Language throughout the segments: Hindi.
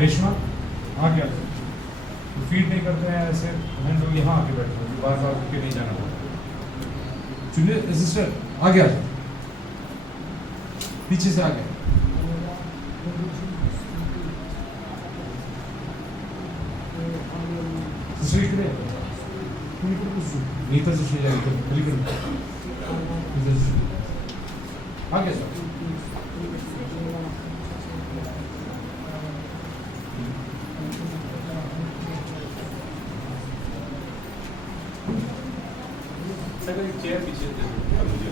रेशमा आ गया तो फीड नहीं करते हैं ऐसे, हम लोग यहाँ आके बैठे हैं, बार बार उठ के नहीं जाना पड़ता। चलिए सिस्टर आ गया, पीछे से आ गया। सिस्टर इकडे इथं सिस्टर जायचं पलीकडे आ गया सर। चेयर पीछे मुझे।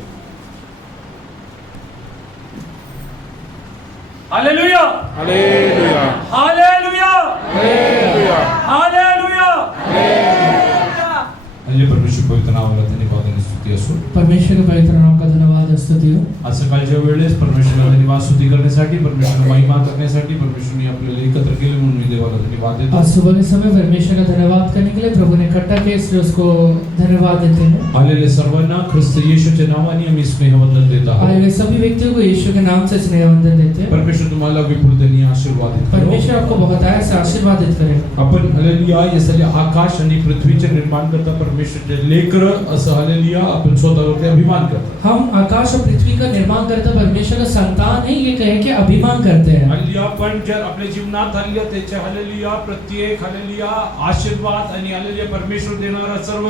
Hallelujah hallelujah hallelujah hallelujah hallelujah. म्हणजे परमेश्वर पवित्र नावाला धन्यवाद आणि स्तुती असो। परमेश्वर के पवित्र नाम का धन्यवाद स्तुति हो। आज सकाळच्या वेळेस परमेश्वराला धन्यवाद स्तुती करण्यासाठी, परमेश्वराला महिमा करण्यासाठी परमेश्वरने आपल्याला एकत्र केले म्हणून मी देवाला धन्यवाद देतो। आज सुबह के समय परमेश्वर का धन्यवाद करने के लिए प्रभु ने इकट्ठा किया, इसलिए उसको धन्यवाद देते हैं। आलेले सर्वांना ख्रिस्त येशूच्या नावाने आम्ही स्नेहवंदन देत आहोत। आए हुए सभी व्यक्तियों को यीशु के नाम से स्नेहवंदन देते हैं। परमेश्वर तुम्हाला विपुलतेने आशीर्वादित करो। परमेश्वर आपको बहुत आय से आशीर्वादित करे। आपण हालेलुया यासाठी आकाश आणि पृथ्वीचे निर्माण करता परमेश्वरचे लेकर असं हालेलुया आपण स्वतःवरती अभिमान करतो। हम आकाश और पृथ्वी का निर्माण करता परमेश्वर का संतान है, ये कह के अभिमान करते हैं। हालेलुया पण जर आपल्या जीवनात हालेलुया त्याच्या हालेलुया प्रत्येक हालेलुया आशीर्वाद आणि हालेलुया परमेश्वर देणारा सर्व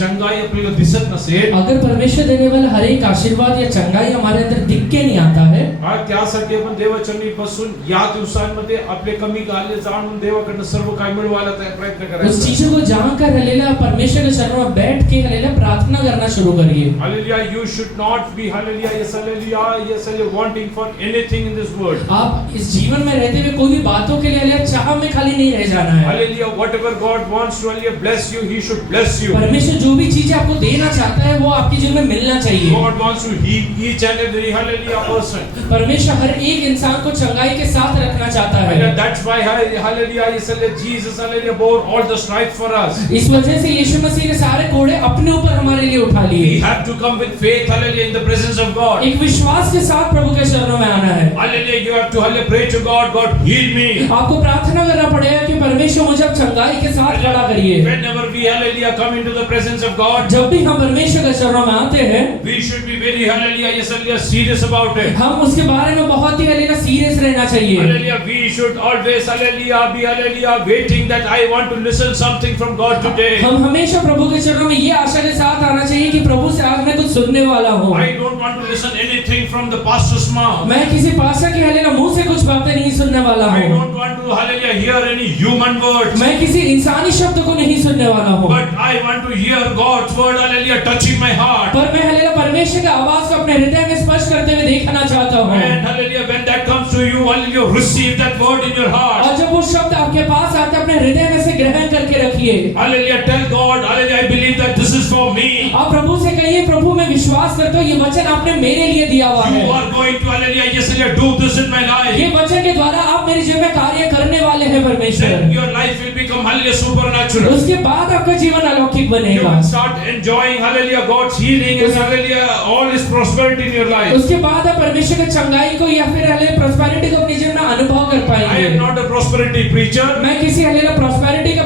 चंगाई आपल्याला दिसत नसेल, अगर परमेश्वर देने वाला हर एक आशीर्वाद या चंगाई हमारे अंदर दिख के नहीं आता है, त्यासाठी आपण देवाचरणी बसून या दिवसांमध्ये आपले कमी कार्य जाणून देवाकडून सर्व काय मिळवायला प्रयत्न करायचा। उस चीजों को जानकर हालेलुया परमेश्वर के चरणों में बैठ के हालेलुया प्रार्थना करना शुरू करिए। Hallelujah you should not be hallelujah yes hallelujah wanting for anything in this world। आप इस जीवन में रहते हुए कोई भी बातों के लिए हालेलुया चाह में खाली नहीं रह जाना है। Hallelujah whatever God wants to hallelujah bless you, he should bless you। परमेश्वर जो भी चीजें आपको देना चाहता है वो आपके जीवन में मिलना चाहिए। God wants to heal each and every hallelujah person। परमेश्वर हर एक इंसान को चंगाई के साथ रखना चाहता है। That's why hallelujah yes Jesus hallelujah bore all the stripes for us। इस वजह से यीशु मसीह ने सारे कोड़े अपने ऊपर हमारे लिए उठा लिए। We have to come with faith hallelujah in the presence of God। एक विश्वास के साथ प्रभु के चरणों में आना है। Hallelujah you have to hallelujah pray to God, God heal me। आपको प्रार्थना करना पड़ेगा कि परमेश्वर मुझे चंगाई के साथ खड़ा करिए। Whenever we hallelujah come into the presence of God, जब भी हम परमेश्वर के चरणों में आते हैं, we should be very hallelujah yes hallelujah serious about it। हम उसके बारे में बहुत ही हालेलुया सीरियस रहना चाहिए। Hallelujah we should always hallelujah be hallelujah waiting that I want to listen something from God today। हम हमेशा प्रभु के चरणों में ये आशा के साथ आना चाहिए कि प्रभु से आज मैं कुछ सुनने वाला हूँ। I don't want to listen anything from the pastor's mouth। मैं किसी पास्टर के हालेलुया मुंह से कुछ बातें नहीं सुनने वाला I हूँ। don't want to hallelujah hear any human words। मैं किसी इंसानी शब्द को नहीं सुनने वाला हूँ। But I want to hear God's word hallelujah touching my heart। पर मैं हालेलुया परमेश्वर की आवाज को अपने हृदय में स्पर्श करते हुए देखना चाहता हूँ। And hallelujah when that comes to you hallelujah receive that word in your heart। और जब वो शब्द आपके पास आते हैं अपने हृदय में से ग्रहण करके रखिए। Hallelujah tell God hallelujah I believe that this is for me। आप प्रभु से कहिए प्रभु मैं विश्वास करता हूँ ये वचन आपने मेरे लिए दिया हुआ है। You are going to hallelujah yes hallelujah do this in my life। ये वचन के द्वारा आप मेरे जीवन में कार्य करने वाले हैं परमेश्वर। Then your life will become hallelujah supernatural। उसके बाद आपका जीवन अलौकिक You बनेगा। will start enjoying hallelujah God's healing and hallelujah all His prosperity in your life। उसके बाद आप परमेश्वर के चंगाई को या फिर हालेलुया प्रॉस्पेरिटी को अपने जीवन में अनुभव कर I पाएंगे। am not a prosperity preacher। मैं किसी हालेलुया प्रॉस्पेरिटी का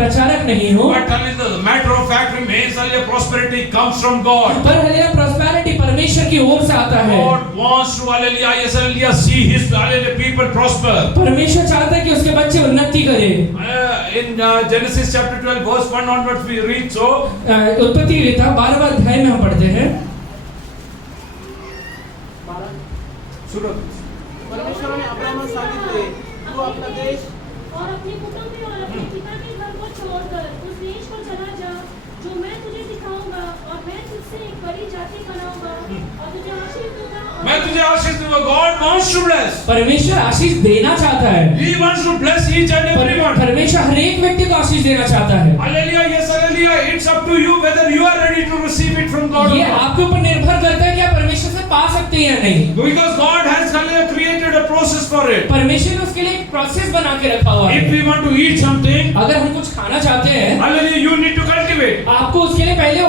प्रचारक नहीं हूँ। But hallelujah the matter of fact remains hallelujah prosperity comes from God। पर हालेलुया प्रॉस्पेरिटी परमेश्वर की ओर से आता है। God wants to hallelujah yes hallelujah see His hallelujah people prosper। परमेश्वर चाहता है कि उसके बच्चे उन्नति करें। In Genesis chapter 12 verse 1 onwards we read so। उत्पत्ति गीता 12वां अध्याय में हम पढ़ते हैं। परमेश्वर ने अब्राहम से सांगितले तू अपना देश और अपने कुटुंब और अपने पिता के घर को छोड़कर उस देश को चला जा जो मैं तुझे दिखाऊंगा और मैं तुझसे एक बड़ी जाति बनाऊंगा और तुझे आशीष दूंगा। मैं तुझे आशीष दूंगा। God wants to bless। परमेश्वर आशीष देना चाहता है। He wants to bless each and everyone। परमेश्वर हर एक व्यक्ति को आशीष देना चाहता है। Hallelujah yes hallelujah it's up to you whether you are ready to receive it from God। ये आपके ऊपर निर्भर करता है कि आप परमेश्वर से पा सकते हैं या नहीं। Because God has hallelujah created a process for for it. परमेश्वर ने उसके लिए एक प्रोसेस बना के रखा हुआ If है। we want to eat something, अगर हम कुछ खाना चाहते हैं, hallelujah, you need to cultivate. आपको उसके लिए पहले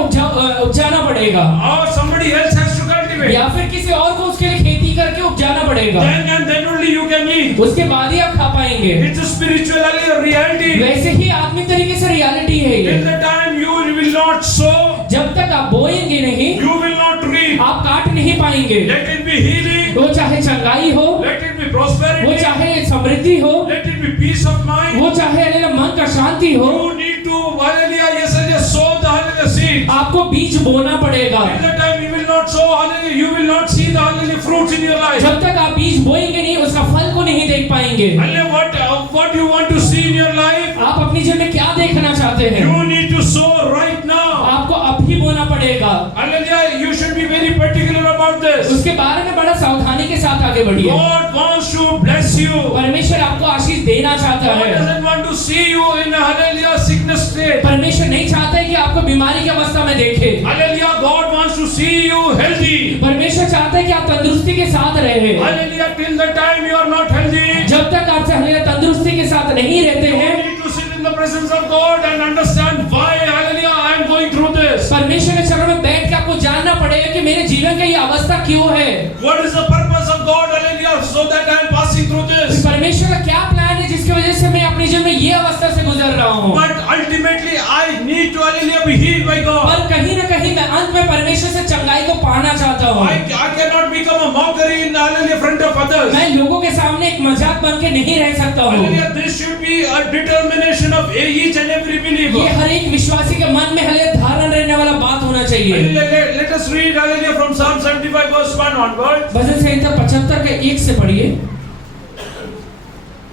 उपजाना पड़ेगा, Or somebody else has to cultivate. या फिर किसी और को उसके लिए खेती करके उपजाना पड़ेगा, Then and then only you can eat. उसके बाद ही आप खा पाएंगे। It's a spiritually a reality. वैसे ही आत्मिक तरीके से रियलिटी है ये। Till the time you will not sow, जब तक आप बोएंगे नहीं, you will not reap. आप काट नहीं पाएंगे। Let it be healing. वो चाहे चंगाई हो, Let it be वो prosperity. चाहे समृद्धि हो, Let it be peace of mind. वो चाहे हालेलुया मन का शांति हो, You need to, hallelujah, yes, hallelujah, sow the hallelujah seed. आपको बीज बोना पड़ेगा। Till the time you will not sow, hallelujah, you will not see the hallelujah fruits in your life. जब तक आप बीज बोएंगे नहीं, उसका फल को नहीं देख पाएंगे। Hallelujah, what you want to see in your life, आप अपनी जीवन में क्या देखना चाहते हैं, you need to sow right now. आपको अभी बोना पड़ेगा। Hallelujah, you should be very particular about this. उसके बारे में बड़ा सावधानी के साथ आगे बढ़िए। God wants to bless you. परमेश्वर आपको आशीष देना चाहता God है। doesn't want to see you in a hallelujah sickness state. परमेश्वर नहीं चाहता है कि आपको बीमारी की अवस्था में देखे। Hallelujah, God wants to see you healthy. परमेश्वर चाहता है कि आप तंदुरुस्ती के साथ रहे। Hallelujah, till the time you are not healthy, जब तक आप हालेलुया तंदुरुस्ती के साथ नहीं रहते you हैं, need to sit in the presence of God and understand why, hallelujah, I am going through this. परमेश्वर के चरणों में बैठ के आपको जानना पड़ेगा कि मेरे जीवन का ये अवस्था क्यों है, What is the purpose of God, hallelujah, so that I am passing through this? परमेश्वर का क्या प्लान है जिसकी वजह से मैं अपने जीवन में ये अवस्था से गुजर रहा हूँ। But ultimately, I need to, hallelujah, be healed by God. पर कहीं ना कहीं मैं अंत में परमेश्वर से चंगाई को पाना चाहता हूँ। I cannot become a mockery in, hallelujah, front of others. मैं लोगों के सामने एक मजाक बन के नहीं रह सकता हूँ। Hallelujah, this should be a determination of each and every believer. ये हर एक विश्वासी के मन में हालेलुया धारण रहने वाला बात होना चाहिए। Hallelujah, let us read, hallelujah, from Psalm 75 verse 1 onward. भजन संहिता 75 के 1 से पढ़िए।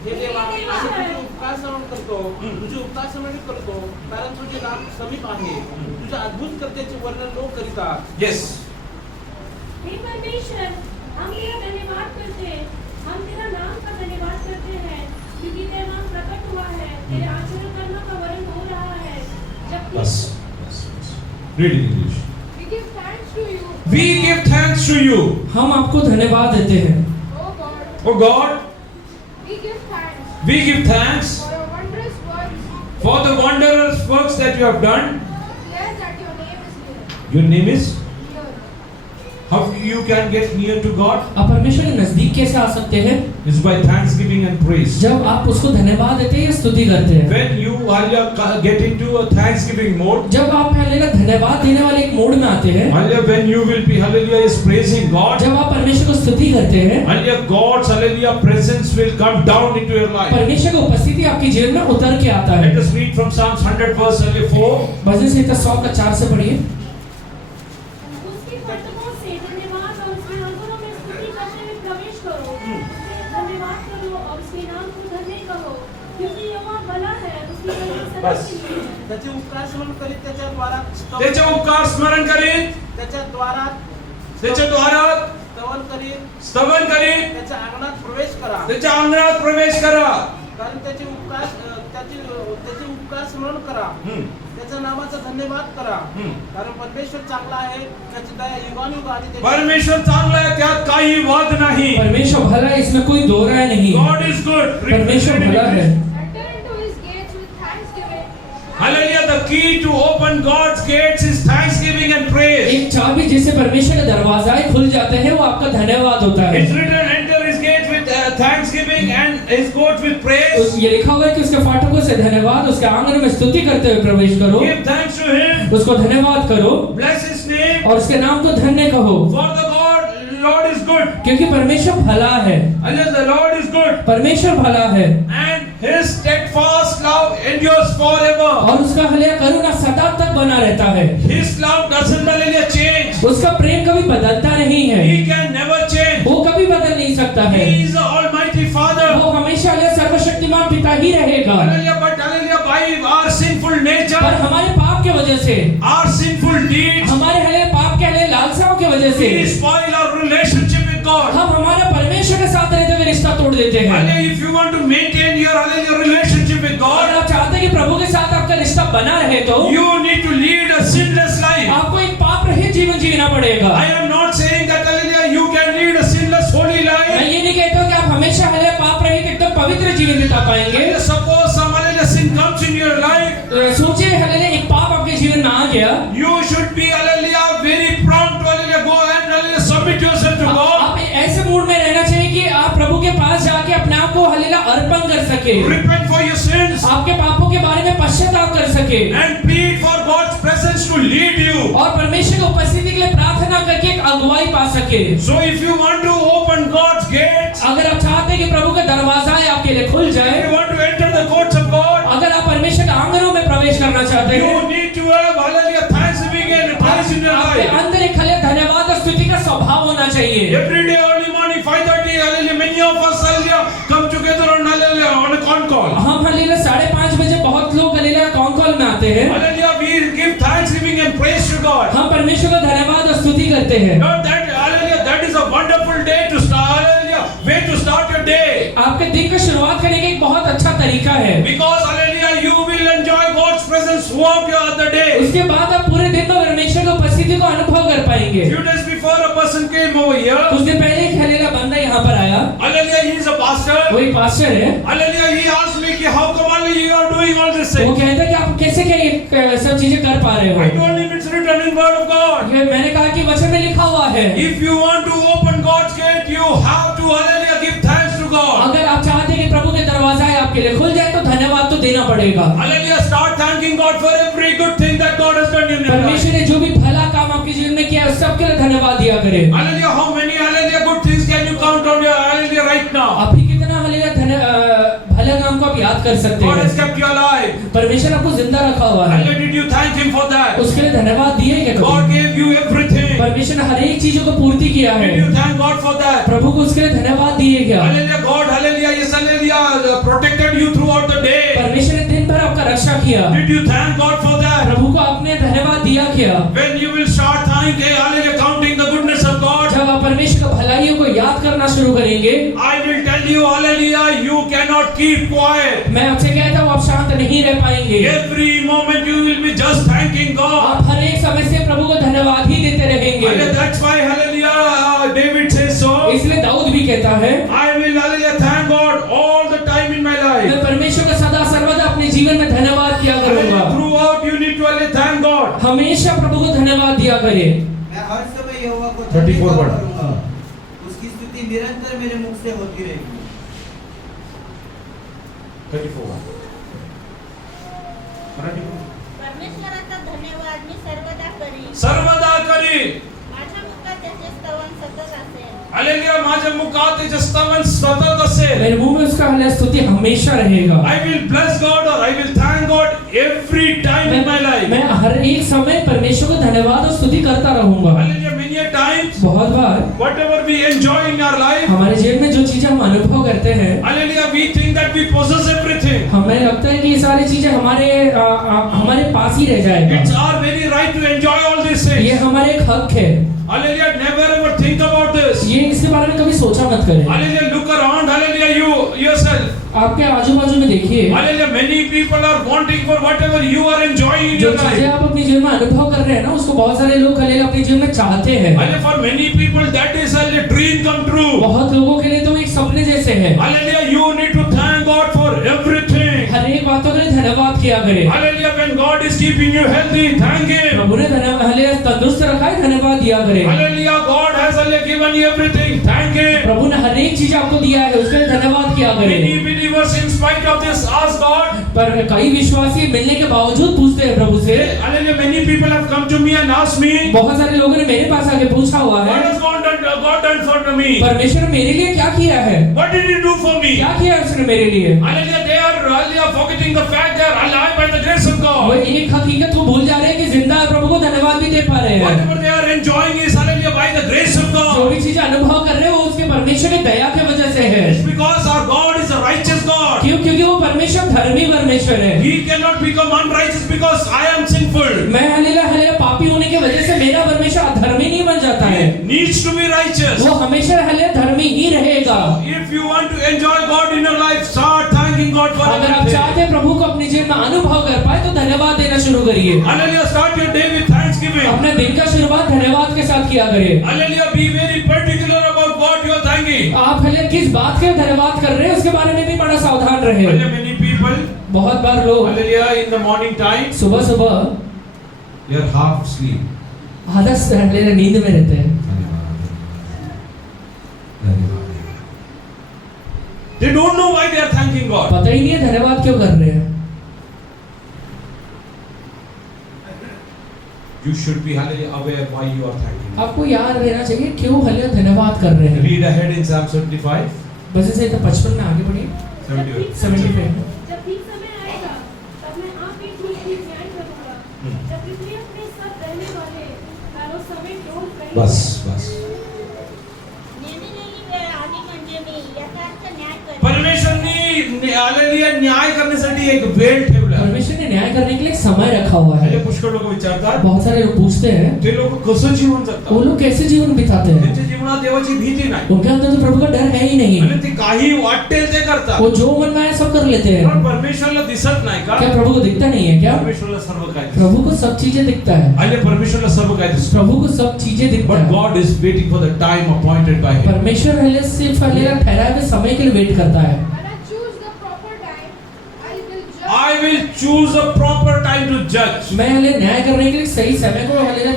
हे देवा, आम्ही तुझे उपकार स्मरण करतो, तुझे उपकार स्मरण करतो, कारण तुझे नाम समीप आहे, तुझ्या अद्भुत कृत्याचे वर्णन लोक करीतात. Yes. हे परमेश्वर, हम तेरा धन्यवाद करते हैं, हम तेरा नाम का धन्यवाद करते हैं, क्योंकि तेरा नाम प्रकट हुआ है, तेरे आचरण कर्मों का वर्णन हो रहा है, जबकि Yes. Read in English. we give thanks to you, We give thanks to you, हम आपको धन्यवाद देते हैं। O God, O God. we give thanks We give thanks for your wondrous works, for the wondrous works that you have done. declare that your name is near, Your name is? near. How you can get near to God? आप परमेश्वर के नजदीक कैसे आ सकते हैं? Is by thanksgiving and praise. जब आप उसको धन्यवाद देते हैं या स्तुति करते हैं। When you hallelujah get into a thanksgiving mode, जब आप हालेलुया धन्यवाद देने वाले एक मोड में आते हैं, hallelujah, when you will be hallelujah is praising God, जब आप परमेश्वर को स्तुति करते हैं, hallelujah, God's hallelujah presence will come down into your life. परमेश्वर की उपस्थिति आपके जीवन में उतर के आता है। Let us read from Psalms 100 verse 4. भजन संहिता 100 का 4 से पढ़िए। उसके फाटकों से धन्यवाद और उसके आंगनों में स्तुति करते हुए प्रवेश करो, धन्यवाद करो और उसके नाम को धन्य कहो, क्योंकि यहोवा भला है, उसकी दया सदा बस। के लिए है। त्याचे उपकार स्मरण करीत त्याच्या द्वारात त्याचे उपकार स्मरण करीत, त्याच्या द्वारात त्याच्या द्वारात स्तवन करीत, स्तवन करीत, त्याच्या अंगणात प्रवेश करा, त्याच्या अंगणात प्रवेश करा. कारण त्याचे उपकार स्मरण करा, त्याच्या नामाचा धन्यवाद करा, कारण परमेश्वर चांगला आहे, त्याची दया युगानुयुगाने त्याची- परमेश्वर चांगला आहे, त्यात काही वाद नाही. परमेश्वर भला है, इसमें कोई दो राय नहीं। God is good. परमेश्वर भला है। Enter into his gates with thanksgiving. Hallelujah, the key to open God's gates is thanksgiving and praise. एक चाबी जिससे परमेश्वर का दरवाजा खुल जाते हैं, वो आपका धन्यवाद होता है। It's written, enter his gates with thanksgiving and his courts with praise. ये लिखा हुआ है कि उसके फाटकों से धन्यवाद, उसके आंगन में स्तुति करते हुए प्रवेश करो, Give thanks to him. उसको धन्यवाद करो Bless his name. और उसके नाम को धन्य कहो, For the Lord is good. क्योंकि परमेश्वर भला है। Hallelujah, the Lord is good. परमेश्वर भला है And his steadfast love endures forever. और उसका हालेलुया करुणा सदा तक बना रहता है। His love doesn't hallelujah change. उसका प्रेम कभी बदलता नहीं है, He can never change. वो कभी बदल नहीं सकता है। He is the Almighty Father. वो हमेशा हालेलुया सर्वशक्तिमान पिता ही रहेगा। Hallelujah, but hallelujah, by our sinful पर nature, हमारे पाप के वजह से, our sinful deeds, हमारे हालेलुया पाप के हालेलुया लालसाओं के वजह से we spoil our relationship with God. हम हमारे परमेश्वर के साथ रहते हुए रिश्ता तोड़ देते हैं। Hallelujah, if you want to maintain your hallelujah relationship with और God, आप चाहते हैं कि प्रभु के साथ आपका रिश्ता बना रहे तो you need to lead a sinless life. आपको एक पाप रहित जीवन जीना पड़ेगा। I am not saying that hallelujah you can lead a sinless holy मैं life. ये नहीं कहता हूं कि आप हमेशा हालेलुया पवित्र जीवन बिता पाएंगे। Suppose some hallelujah sin comes in your life, सोचिए हालेलुया एक पाप आपके जीवन में आ गया, you should be hallelujah very prompt to hallelujah go and hallelujah submit yourself to God. आप ऐसे मूड में रहना चाहिए कि आप प्रभु के पास जाके अपने आप को हालेलुया अर्पण कर सके, Repent for your sins आपके पापों के बारे में पश्चाताप कर सके and plead for God's presence to lead you. और परमेश्वर की उपस्थिति के लिए प्रार्थना करके एक अगुवाई पा सके। So if you want to open God's gates, अगर आप चाहते हैं कि प्रभु का दरवाजा है आपके लिए खुल if जाए, you want to enter the courts of God, अगर आप परमेश्वर के आंगनों में प्रवेश करना चाहते हैं, you need to have hallelujah thanksgiving and praise in your आपके life. अंदर एक हालेलुया धन्यवाद और स्तुति का स्वभाव होना चाहिए। Every day early morning 5:30 hallelujah many of us hallelujah come together on hallelujah on a con call. हम हालेलुया 5:30 बजे बहुत लोग हालेलुया कॉल में आते हैं, Hallelujah we give thanksgiving and praise to God. हम परमेश्वर का धन्यवाद और स्तुति करते हैं। Lord, hallelujah that is a wonderful day to start hallelujah way to start your day. आपके दिन का शुरुआत करने का एक बहुत अच्छा तरीका है, Because hallelujah you will enjoy God's presence throughout your other day. उसके बाद आप पूरे दिन में परमेश्वर की उपस्थिति को अनुभव कर पाएंगे। Few days before a person came over here, कुछ दिन पहले एक हालेलुया बंदा यहाँ पर आया, hallelujah he is a pastor. वो एक पास्टर है, Hallelujah he asked me कि how come only you are doing all this वो thing. कहता है कि आप कैसे क्या ये सब चीजें कर पा रहे I हो। told him it's written in word of God. ये मैंने कहा कि वचन में लिखा हुआ है, If you want to open God's gate, you have to hallelujah give thanks to God. अगर आप चाहते हैं कि प्रभु के दरवाजा है आपके लिए खुल जाए तो धन्यवाद तो देना पड़ेगा। Hallelujah start thanking God for every good thing that God has done in your life. परमेश्वर ने जो भी भला काम आपके जीवन में किया है सबके लिए धन्यवाद दिया करे। Hallelujah how many hallelujah good things can you count on your hallelujah right now? अभी कितना हालेलुया भले काम को आप याद कर सकते God has हैं। kept you alive. परमेश्वर आपको जिंदा रखा हुआ है, Hallelujah did you thank him for that? उसके लिए धन्यवाद दिए क्या God कभी? gave you everything. परमेश्वर ने हर एक चीजों को पूर्ति किया है, Did you thank God for that? प्रभु को उसके लिए धन्यवाद दिए क्या? Hallelujah God hallelujah yes hallelujah protected you throughout the day. परमेश्वर ने दिन भर आपका रक्षा किया, Did you thank God for that? प्रभु को आपने धन्यवाद दिया क्या? When you will start thanking hallelujah counting the goodness of God, जब आप परमेश्वर की भलाइयों को याद करना शुरू करेंगे, I will tell you hallelujah you cannot keep quiet. मैं आपसे कहता हूँ आप शांत नहीं रह पाएंगे। Every moment you will be just thanking God. आप हर एक समय से प्रभु को धन्यवाद ही देते रहेंगे। Hallelujah, that's why hallelujah David says so. इसलिए दाऊद भी कहता है, I will hallelujah thank God all the time in my life. मैं परमेश्वर का सदा सर्वदा अपने जीवन में धन्यवाद किया Hallelujah, करूंगा। throughout you need to hallelujah thank God. हमेशा प्रभु को धन्यवाद दिया करे। मैं हर समय यहोवा को 34 धन्यवाद वर्ड। करूंगा, उसकी स्तुति निरंतर मेरे मुख से होती रहेगी। 34. परमेश्वराचा धन्यवाद मी सर्वदा करीन. सर्वदा करी. माझ्या मुखात त्याचे स्तवन सतत असेल. हालेलुया माझ्या मुखात त्याचे स्तवन सतत असेल. मेरे मुंह में उसका हालेलुया स्तुति हमेशा रहेगा। I will bless God or I will thank God every time in my life. मैं हर एक समय परमेश्वर को धन्यवाद और स्तुति करता रहूंगा। Hallelujah many a times बहुत बार whatever we enjoy in our life, हमारे जीवन में जो चीजें हम अनुभव करते हैं, hallelujah we think that we possess everything. हमें लगता है कि ये सारी चीजें हमारे पास ही रह जाएगा। It's our very right to enjoy all these things. ये हमारे एक हक है। Hallelujah never ever think about this. ये इसके बारे में कभी सोचा मत करें। Hallelujah look around hallelujah you yourself. आपके आजू बाजू में देखिए, Hallelujah many people are wanting for whatever you are enjoying in जो your चीजें life. आप अपने जीवन में अनुभव कर रहे हैं ना, उसको बहुत सारे लोग हालेलुया अपने जीवन में चाहते हैं। Hallelujah for many people that is a dream come true. बहुत लोगों के लिए तो एक सपने जैसे है। Hallelujah you need to thank God for everything. हर एक बातों के लिए धन्यवाद किया करें। Hallelujah when God is keeping you healthy thank him. प्रभु ने हालेलुया तंदुरुस्त रखा है, धन्यवाद दिया करें। Hallelujah God has hallelujah given you everything thank him. प्रभु ने हर एक चीज आपको दिया है, उसके लिए धन्यवाद किया Many करें। believers in spite of this ask God. पर कई विश्वासी मिलने के बावजूद पूछते हैं प्रभु से। Hallelujah many people have come to me and asked me, बहुत सारे लोगों ने मेरे पास आके पूछा हुआ what है, has God done for me? परमेश्वर ने मेरे लिए क्या किया है, What did he do for me? क्या किया है उसने मेरे लिए। Hallelujah they are hallelujah forgetting the fact they are alive by the grace of वो God. एक हकीकत को भूल जा रहे हैं कि जिंदा प्रभु को धन्यवाद भी दे पा रहे हैं। Whatever they are enjoying is hallelujah by the grace of जो God. भी चीजें अनुभव कर रहे हैं वो उसके परमेश्वर की दया की वजह से है। It's because our God is a righteous God. क्यों? क्योंकि वो परमेश्वर धर्मी परमेश्वर है। He cannot become unrighteous because I am sinful. मैं हालेलुया पापी होने की वजह से मेरा परमेश्वर अधर्मी नहीं बन जाता है, Needs to be righteous. वो हमेशा हालेलुया धर्मी ही रहेगा। If you want to enjoy God in your life, start thanking God for अगर आप everything. चाहते हैं प्रभु को अपने जीवन में अनुभव कर पाए तो धन्यवाद देना शुरू करिए। Hallelujah start your day with thanksgiving. अपने दिन का शुरुआत धन्यवाद के साथ किया करें। Hallelujah be very particular about what you are thanking. आप हले किस बात के धन्यवाद कर रहे हैं उसके बारे में भी बड़ा सावधान रहे। Hallelujah, many people, बहुत बार लोग hallelujah, in the morning time, सुबह सुबह they are half asleep. आधा हले नींद में रहते हैं। They don't know why they are thanking God. पता ही नहीं है धन्यवाद क्यों कर रहे हैं। You should be, hallelujah, aware why you are thanking God. आपको याद रहना चाहिए क्यों हले धन्यवाद कर रहे हैं। Read ahead in Psalm 75, बस ऐसे 55 में आगे बढ़िए। 78. 75 जब ठीक समय आएगा तब मैं आपकी कुल की न्याय करूंगा। जब पृथ्वी अपने सब रहने वाले कालों समेत डोल गई बस बस नेहमी वेळ आली म्हणजे मी याचा अर्थ न्याय करेन. परमेश्वरनी हालेलुया न्याय करण्यासाठी एक वेळ ठेवला. परमेश्वर ने न्याय करने के लिए एक समय रखा हुआ म्हणजे है। पुष्कळ लोक विचारतात बहुत सारे लोग पूछते हैं ते लोक कसं जीवन जगतात. वो लोग कैसे जीवन बिताते हैं। त्यांच्या जीवनात देवाची भीती नाही उनके अंदर तो प्रभु का डर है ही नहीं। आणि ते काही वाटेल ते करतात. वो जो मन में आए सब कर लेते पण हैं। परमेश्वरला दिसत नाही का? क्या प्रभु को दिखता नहीं है क्या? परमेश्वरला सर्व काय दिसतं. प्रभु को सब चीजें दिखता है। आणि परमेश्वरला सर्व काय दिसतं. प्रभु को सब चीजें दिखता But है। God is waiting for the time appointed by him. परमेश्वर हले सिर्फ हले ठहराए हुए समय के लिए वेट करता है। I choose the proper time. I will judge. I will choose a proper time to judge. मैं हले न्याय करने के लिए सही समय को हले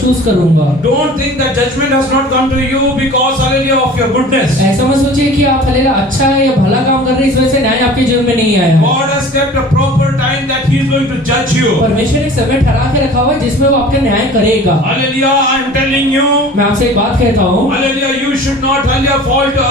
चूज करूंगा। Don't think that judgment has not come to you because hallelujah of your goodness. ऐसा मत सोचिए कि आप हले अच्छा है या भला काम कर रहे हैं इस वजह से न्याय आपके जीवन में नहीं आया। God has kept a proper time that he is going to judge you. परमेश्वर एक समय ठहरा के रखा हुआ है जिसमें वो आपका न्याय करेगा। Hallelujah, I am telling you. मैं आपसे एक बात कहता हूँ, Hallelujah, you should not hallelujah fall to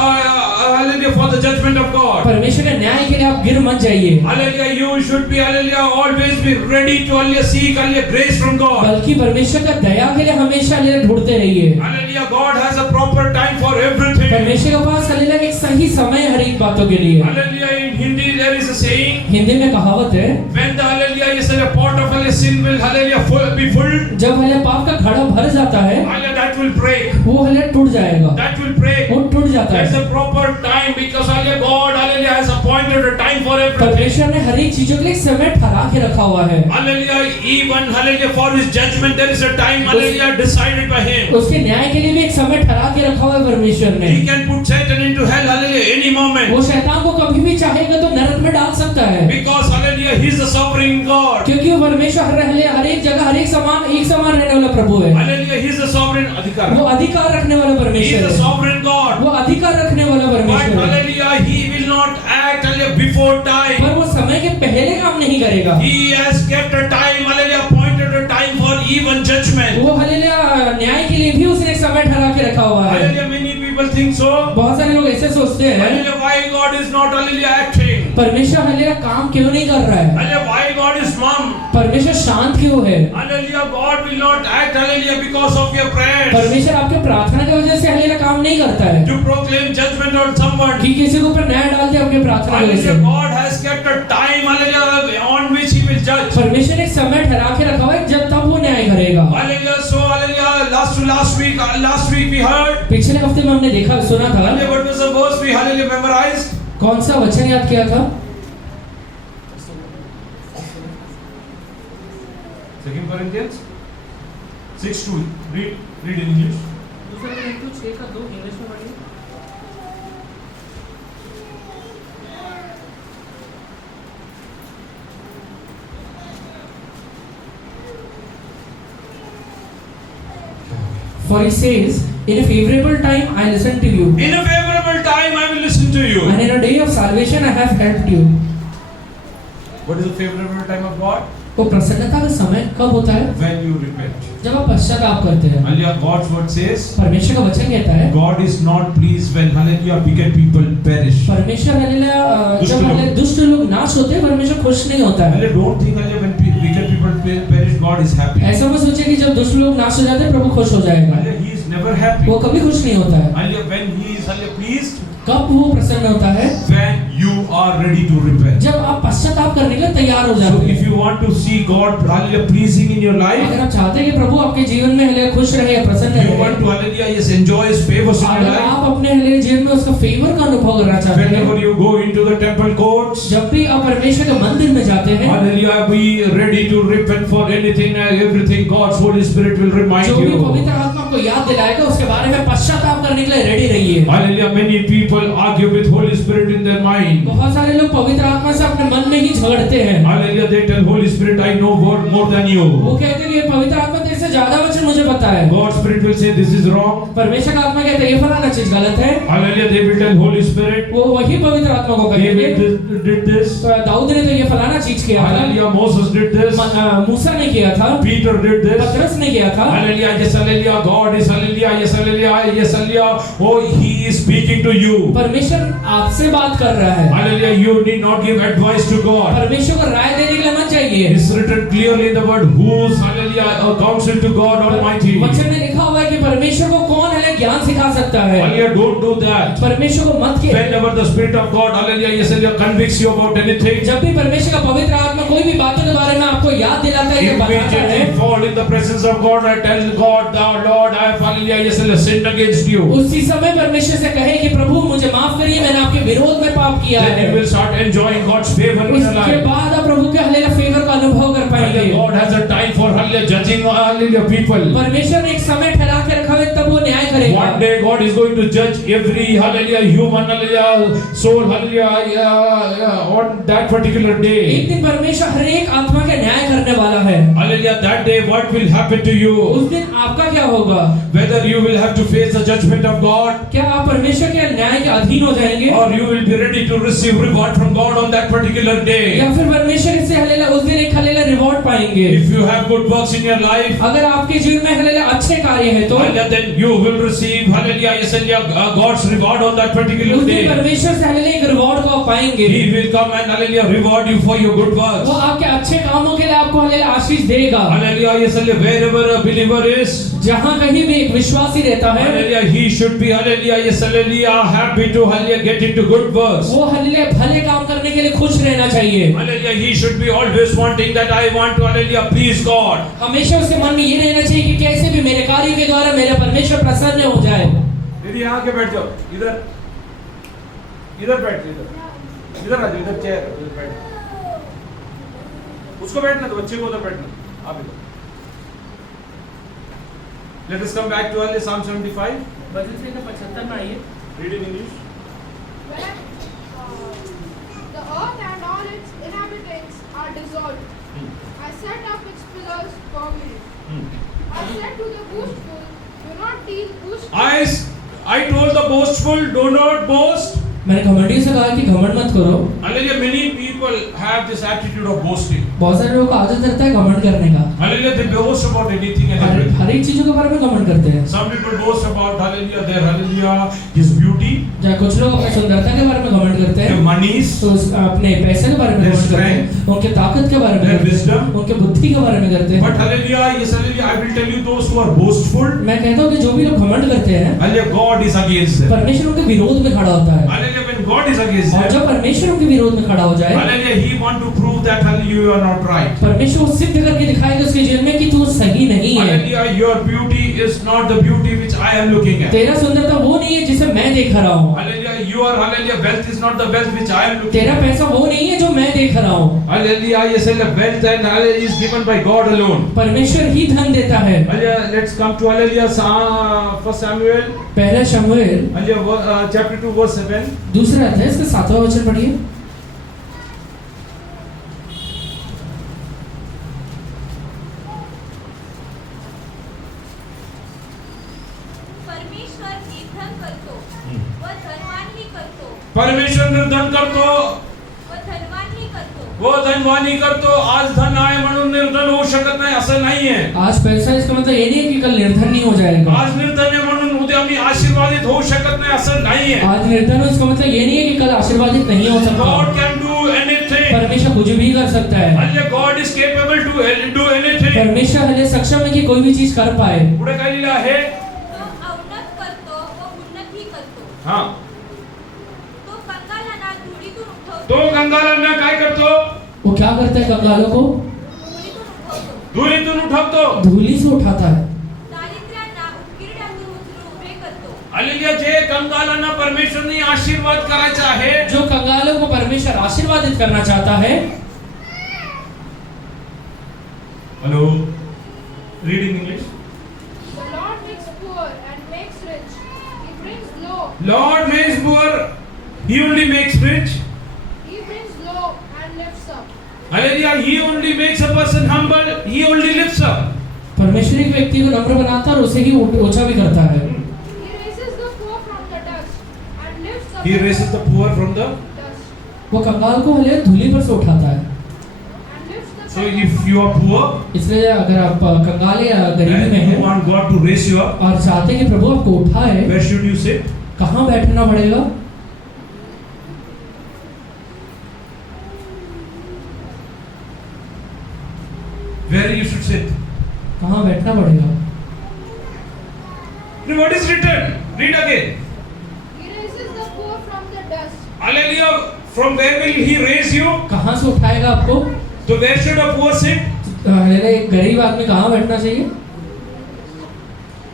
hallelujah for the judgment of God. परमेश्वर के न्याय के लिए आप गिर मत जाइए, Hallelujah, you should be hallelujah always be ready to hallelujah seek hallelujah grace from God. बल्कि परमेश्वर का दया के लिए हमेशा हल्ले ढूंढते रहिए। Hallelujah, God has a proper time for everything. परमेश्वर के पास हल्ले एक सही समय है हर एक बातों के लिए। Hallelujah, in Hindi there is a saying, Hindi में कहावत है, when the hallelujah is a pot of hallelujah sin will hallelujah full be full, जब हल्ले पाप का घड़ा भर जाता है hallelujah that will break. वो हल्ले टूट जाएगा, That will break. वो टूट जाता That's है। a proper time because hallelujah God hallelujah has appointed a time for everything. परमेश्वर ने हर एक चीजों के लिए एक समय ठहरा के रखा हुआ है। Hallelujah, even hallelujah for his judgment there is a time hallelujah decided by him. उसके न्याय के लिए भी एक समय ठहरा के रखा हुआ है परमेश्वर ने। He can put Satan into hell hallelujah any moment. वो शैतान को कभी भी चाहेगा तो नरक में डाल सकता है, Because hallelujah he is the sovereign God. क्योंकि वो परमेश्वर हर एक जगह हर एक समान रहने वाला प्रभु है। Hallelujah, he is the sovereign अधिकार. वो अधिकार रखने वाला He is परमेश्वर the है, sovereign God. वो अधिकार रखने वाला But परमेश्वर है। hallelujah he will not act hallelujah before time. पर वो समय के पहले काम नहीं करेगा। He has kept a time hallelujah appointed a time for even judgment. वो हालेलुया न्याय के लिए भी उसने एक समय ठहरा के रखा हुआ है। Hallelujah, many people think so. बहुत सारे लोग ऐसे सोचते हैं, Hallelujah, why God is not hallelujah acting? परमेश्वर हालेलुया काम क्यों नहीं कर रहा है, Hallelujah, why God is mum? परमेश्वर शांत क्यों है, Hallelujah, God will not act hallelujah because of your prayers. परमेश्वर आपके प्रार्थना की वजह से हालेलुया काम नहीं करता है To proclaim judgment on someone. कि किसी के ऊपर न्याय डालते हैं आपके प्रार्थना की वजह Hallelujah, से। God has kept a time hallelujah on which he will judge. परमेश्वर ने एक समय ठहरा के रखा हुआ है जब तब वो न्याय करेगा। Hallelujah, so hallelujah, last week we heard. पिछले हफ्ते में हमने देखा सुना था, Hallelujah, what was the verse we hallelujah memorized? कौन सा वचन याद किया था? 2 Corinthians 6:2. Read in English. दूसरा कोरिन्थियों 6:2 इंग्लिश में पढ़िए। For he says, in a favorable time I listened to you, In a favorable time I will listen to you. and in a day of salvation I have helped you. What is the favorable time of God? वो प्रसन्नता का समय कब होता है? When you repent. जब आप पश्चाताप करते हैं। Hallelujah, God's word says, परमेश्वर का वचन कहता है, God is not pleased when hallelujah wicked people perish. परमेश्वर हालेलुया दुष्ट जब लोग। हालेलुया दुष्ट लोग नाश होते हैं परमेश्वर खुश नहीं होता है। Hallelujah, don't think hallelujah when wicked people perish, God is happy. ऐसा मत सोचिए कि जब दुष्ट लोग नाश हो जाते हैं प्रभु खुश हो जाएगा, Hallelujah, he is never happy. वो कभी खुश नहीं होता है। Hallelujah, when he is hallelujah pleased, कब वो प्रसन्न होता है? when you are ready to repent. जब आप पश्चाताप करने के लिए तैयार हो So जाते if हैं। you want to see God hallelujah pleasing in your life, अगर आप चाहते हैं कि प्रभु आपके जीवन में हालेलुया खुश रहे, प्रसन्न you want रहे, to hallelujah yes enjoy his favors in your अगर life, आप अपने हालेलुया जीवन में उसका फेवर का अनुभव करना चाहते whenever हैं, you go into the temple courts, जब भी आप परमेश्वर के मंदिर में जाते हैं, hallelujah, be ready to repent for anything and everything. God's Holy Spirit will remind जो भी you. पवित्र आत्मा आपको याद दिलाएगा उसके बारे में पश्चाताप करने के लिए रेडी रहिए। Hallelujah. Many people argue with Holy Spirit in their mind. बहुत सारे लोग पवित्र आत्मा से अपने मन में ही झगड़ते हैं। Hallelujah. They tell Holy Spirit, I know more than you. वो कहते हैं कि पवित्र आत्मा तेरे से ज्यादा वचन मुझे पता है। God's Spirit will say this is wrong. परमेश्वर का आत्मा कहता है ये फलाना चीज गलत है। Hallelujah. They will tell Holy Spirit, वो वही पवित्र आत्मा को he कहेंगे did this. दाऊद ने तो ये फलाना चीज किया था, Hallelujah. Moses did this. मूसा ने किया था, Peter did this. पतरस ने किया था। Hallelujah. Yes, hallelujah. God is hallelujah. Yes, hallelujah. Yes, hallelujah. Oh, He is speaking to you. परमेश्वर आपसे बात कर रहा है। Hallelujah. You need not give advice to God. परमेश्वर को राय देने के लिए मत चाहिए। It's written clearly in the word, whose hallelujah a counsel to God Almighty. वचन में लिखा हुआ है कि परमेश्वर को कौन है ज्ञान सिखा सकता है। Hallelujah. Don't do that. परमेश्वर को मत के Whenever the Spirit of God, hallelujah, yes, hallelujah, convicts you about anything, जब भी परमेश्वर का पवित्र आत्मा कोई भी बातों के बारे में आपको याद दिलाता है, ये बताता है, immediately fall in the presence of God and tell God, thou Lord, I have hallelujah, yes, hallelujah, sinned against you. उसी समय परमेश्वर से कहे कि प्रभु मुझे माफ करिए, मैंने आपके विरोध में पाप किया Then है। you will start enjoying God's favor in your उसके life. बाद आप प्रभु के हल्लेलुया फेवर का अनुभव कर पाएंगे। Hallelujah. God has a time for hallelujah judging hallelujah people. परमेश्वर ने एक समय ठहरा के रखा है, तब वो न्याय करेगा। One day God is going to judge every hallelujah human hallelujah soul hallelujah on that particular एक day. दिन परमेश्वर हर एक आत्मा का न्याय करने वाला है। Hallelujah. That day what will happen to you? उस दिन आपका क्या होगा? Whether you will have to face the judgment of God, क्या आप परमेश्वर के न्याय के अधीन हो जाएंगे, or you will be ready to receive reward from God on that particular day. या फिर परमेश्वर से हल्लेलुया उस दिन एक हल्लेलुया रिवॉर्ड पाएंगे? If you have good works in your life, अगर आपके जीवन में हल्लेलुया अच्छे कार्य है तो hallelujah, then you will receive hallelujah, yes, hallelujah, God's reward on that particular उस दिन day. परमेश्वर से हल्लेलुया एक रिवॉर्ड को आप पाएंगे। He will come and hallelujah reward you for your good वो works. आपके अच्छे कामों के लिए आपको हल्लेलुया आशीष देगा। Hallelujah, yes, hallelujah, wherever a believer is, जहाँ कहीं भी एक विश्वासी रहता है, hallelujah, he should be hallelujah, yes, hallelujah, happy to hallelujah get into good works. वो हल्लेलुया भले काम करने के लिए खुश रहना चाहिए। Hallelujah, he should be always wanting that I want to hallelujah please God. हमेशा उसके मन में ये रहना चाहिए कि कैसे भी मेरे कार्य के द्वारा मेरा परमेश्वर प्रसन्न हो जाए। दीदी यहाँ के बैठ जाओ, इधर इधर बैठ, इधर आ जाओ, इधर चेयर इधर बैठ। उसको बैठना तो बच्चे को उधर बैठना, आप इधर। Let us come back to Psalm 75. भजन संहिता 75 में आइए। Read in English. The earth and all its inhabitants are dissolved. I set up its pillars firmly. I said to the boastful, do not deal boastfully. I told the boastful, do not boast. मैंने घमंडी से कहा कि घमंड मत करो। Hallelujah, many people have this attitude of boasting. बहुत सारे लोगों को आदत रहता है घमंड करने का। Hallelujah, they boast about anything and everything. हर एक चीजों के बारे में घमंड करते हैं। Some people boast about hallelujah, their hallelujah, his beauty, जहाँ कुछ लोग अपने सुंदरता के बारे में घमंड करते their हैं, monies, तो अपने पैसे के बारे में Their घमंड करते हैं, उनके ताकत के बारे में their करते हैं, wisdom. उनके बुद्धि के बारे में करते हैं। But hallelujah, yes, hallelujah, I will tell you those who are boastful, मैं कहता हूँ कि जो भी लोग घमंड करते हैं, hallelujah, God is against them. परमेश्वर उनके विरोध में खड़ा होता है। Hallelujah, when God is against और them, जब परमेश्वर उनके विरोध में खड़ा हो जाए, hallelujah, He want to prove that hallelujah, you are not right. परमेश्वर वो सिद्ध करके दिखाएगा उसके जीवन में कि तू सही नहीं है। Hallelujah, your beauty is not the beauty which I am looking at. तेरा सुंदरता वो नहीं है जिसे मैं देख रहा हूँ। Hallelujah, your hallelujah wealth is not the wealth which I am looking तेरा at. पैसा वो नहीं है जो मैं देख रहा हूँ। Hallelujah, yes, hallelujah, wealth and hallelujah is given by God alone. परमेश्वर ही धन देता है। Hallelujah, let's come to hallelujah, 1 Samuel, पहला शमूएल hallelujah, chapter 2 verse 7. दूसरा अध्याय इसका 7वां वचन पढ़िए। परमेश्वर निर्धन करतो व धनवानही करतो परमेश्वर निर्धन करतो, व धनवानही करतो. वो धनवानी करतो. आज धन आहे म्हणून निर्धन होऊ शकत नाही असं नाहीये. आज पैसा इसका मतलब ये नहीं है कि कल निर्धन नहीं हो जाएगा। आज निर्धन आहे म्हणून उद्या मी आशीर्वादित होऊ शकत नाही असं नाहीये. आज निर्धन हो इसका मतलब ये नहीं है कि कल आशीर्वादित नहीं हो सकता। God can do anything. परमेश्वर कुछ भी कर सकता है। Hallelujah, God is capable to do anything. परमेश्वर हल्ले सक्षम है कि कोई भी चीज कर पाए। पुढे काय लिहिलं आहे? तो अवनत करतो व उन्नतही करतो. हां, तो कंगालांना धुळीतून उठवतो. तो कंगालांना काय करतो? वो क्या करता है कंगालों को? धुळीतून उठवतो. धुळीतून उठवतो. धूली से उठाता है। दारिद्र्यांना उत्कीर्णातून उचलून उभे करतो. हालेलुया, जे कंगालांना परमेश्वरने आशीर्वाद करायचा आहे, जो कंगालों को परमेश्वर आशीर्वादित करना चाहता है। Hello, read in English. The Lord makes poor Lord makes poor, He only makes rich. He brings low and lifts up. Hallelujah, He only makes a person humble, He only lifts up. परमेश्वर एक व्यक्ति को नम्र बनाता है और उसे ही ऊंचा भी करता है। He raises the poor from the dust and lifts up He raises the poor from the. dust वो कंगाल को हले धूली पर से उठाता है। and lifts the So if you are poor इसलिए अगर आप कंगाल या गरीबी में and you हैं want God to raise you up, और चाहते हैं कि प्रभु आपको उठाए, where should you sit? कहाँ बैठना पड़ेगा? Where you should sit? कहाँ बैठना पड़ेगा? Now what is written? Read again. He raises the poor from the dust. Hallelujah. From where will He raise you? कहाँ से उठाएगा आपको? So where should a poor sit? एक गरीब आदमी कहाँ बैठना चाहिए?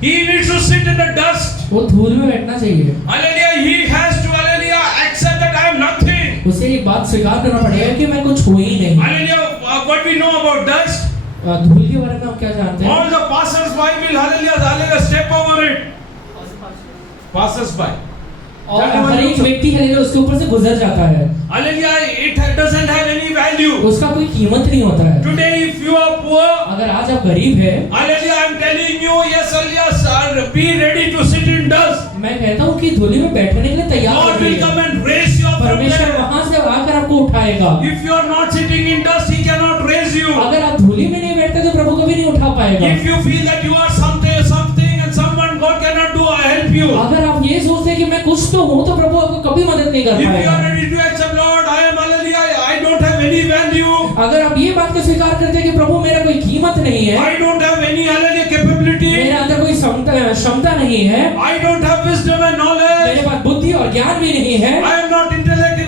He needs to sit in the dust. वो धूल में बैठना चाहिए। Hallelujah. He has to, hallelujah, accept that I am nothing. उसे एक बात स्वीकार करना पड़ेगा कि मैं कुछ हूँ ही नहीं। Hallelujah. What we know about dust? धूल के बारे में हम क्या जानते हैं? All the passers-by will, hallelujah, step over it. Passers-by. और हर एक व्यक्ति हलेलुया उसके ऊपर से गुजर जाता है। Hallelujah. It doesn't have any value. उसका कोई कीमत नहीं होता है। Today, if you are poor, अगर आज आप गरीब हैं, hallelujah, I am telling you, yes, hallelujah, be ready to sit in dust. मैं कहता हूँ कि धूली में बैठने के लिए तैयार God will रहिए। come and raise you up from परमेश्वर there. वहाँ से आकर आपको उठाएगा। If you are not sitting in dust, He cannot raise you. अगर आप धूली में नहीं बैठते तो प्रभु कभी नहीं उठा पाएगा। If you feel that you are something and someone God cannot do, I help you. अगर आप ये सोचते हैं कि मैं कुछ तो हूँ तो प्रभु आपको कभी मदद नहीं कर If you पाएगा। are ready to accept, Lord, I am, hallelujah, I don't have any value. अगर आप ये बात को स्वीकार करते हैं कि प्रभु मेरा कोई कीमत नहीं है, I don't have any, hallelujah, capability. मेरे अंदर कोई क्षमता नहीं है, I don't have wisdom and knowledge. मेरे पास बुद्धि और ज्ञान भी नहीं है, I am not intellect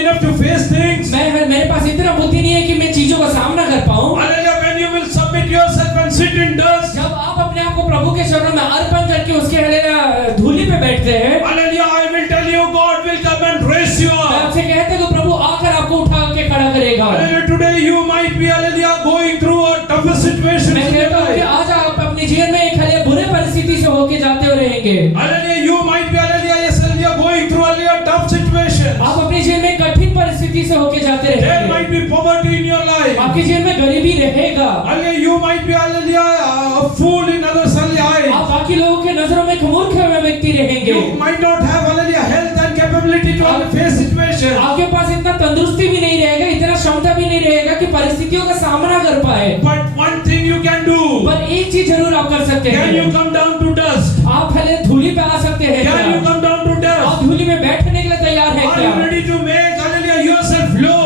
enough to face things. मेरे पास इतना बुद्धि नहीं है कि मैं चीजों का सामना कर पाऊं। Hallelujah, when you will submit yourself and sit in dust. जब आप अपने आप को प्रभु के चरणों में अर्पण करके उसके हलेलुया धूली पे बैठते हैं, Hallelujah, I will tell you, God will come and raise you मैं up. आपसे कहते हैं कि प्रभु आकर आपको उठा के खड़ा करेगा। Hallelujah, today you might be, hallelujah, going through a tougher situation मैं in your कहता हूँ कि life. आज आप अपने जीवन में एक हले बुरे परिस्थिति से होके जाते हो रहेंगे। Hallelujah, you might be, hallelujah, yes, hallelujah, going through, hallelujah, tough situations. आप अपने जीवन में कठिन परिस्थिति से होके जाते There रहेंगे। might be poverty in your life. आपके जीवन में गरीबी रहेगा। Hallelujah, you might be, hallelujah, a fool in others' eyes. आप बाकी लोगों के नजरों में एक मूर्ख हुए व्यक्ति रहेंगे। You might not have, hallelujah, health and capability to face situations. आपके पास इतना तंदुरुस्ती भी नहीं रहेगा, इतना क्षमता भी नहीं रहेगा कि परिस्थितियों का सामना कर पाए। But one thing you can do. पर एक चीज जरूर आप कर सकते Can you हैं। come down to dust? आप पहले धूली पे आ सकते हैं Can you क्या? come down to dust? आप धूली में बैठने के लिए तैयार हैं Are क्या? you ready to make, hallelujah, yourself low?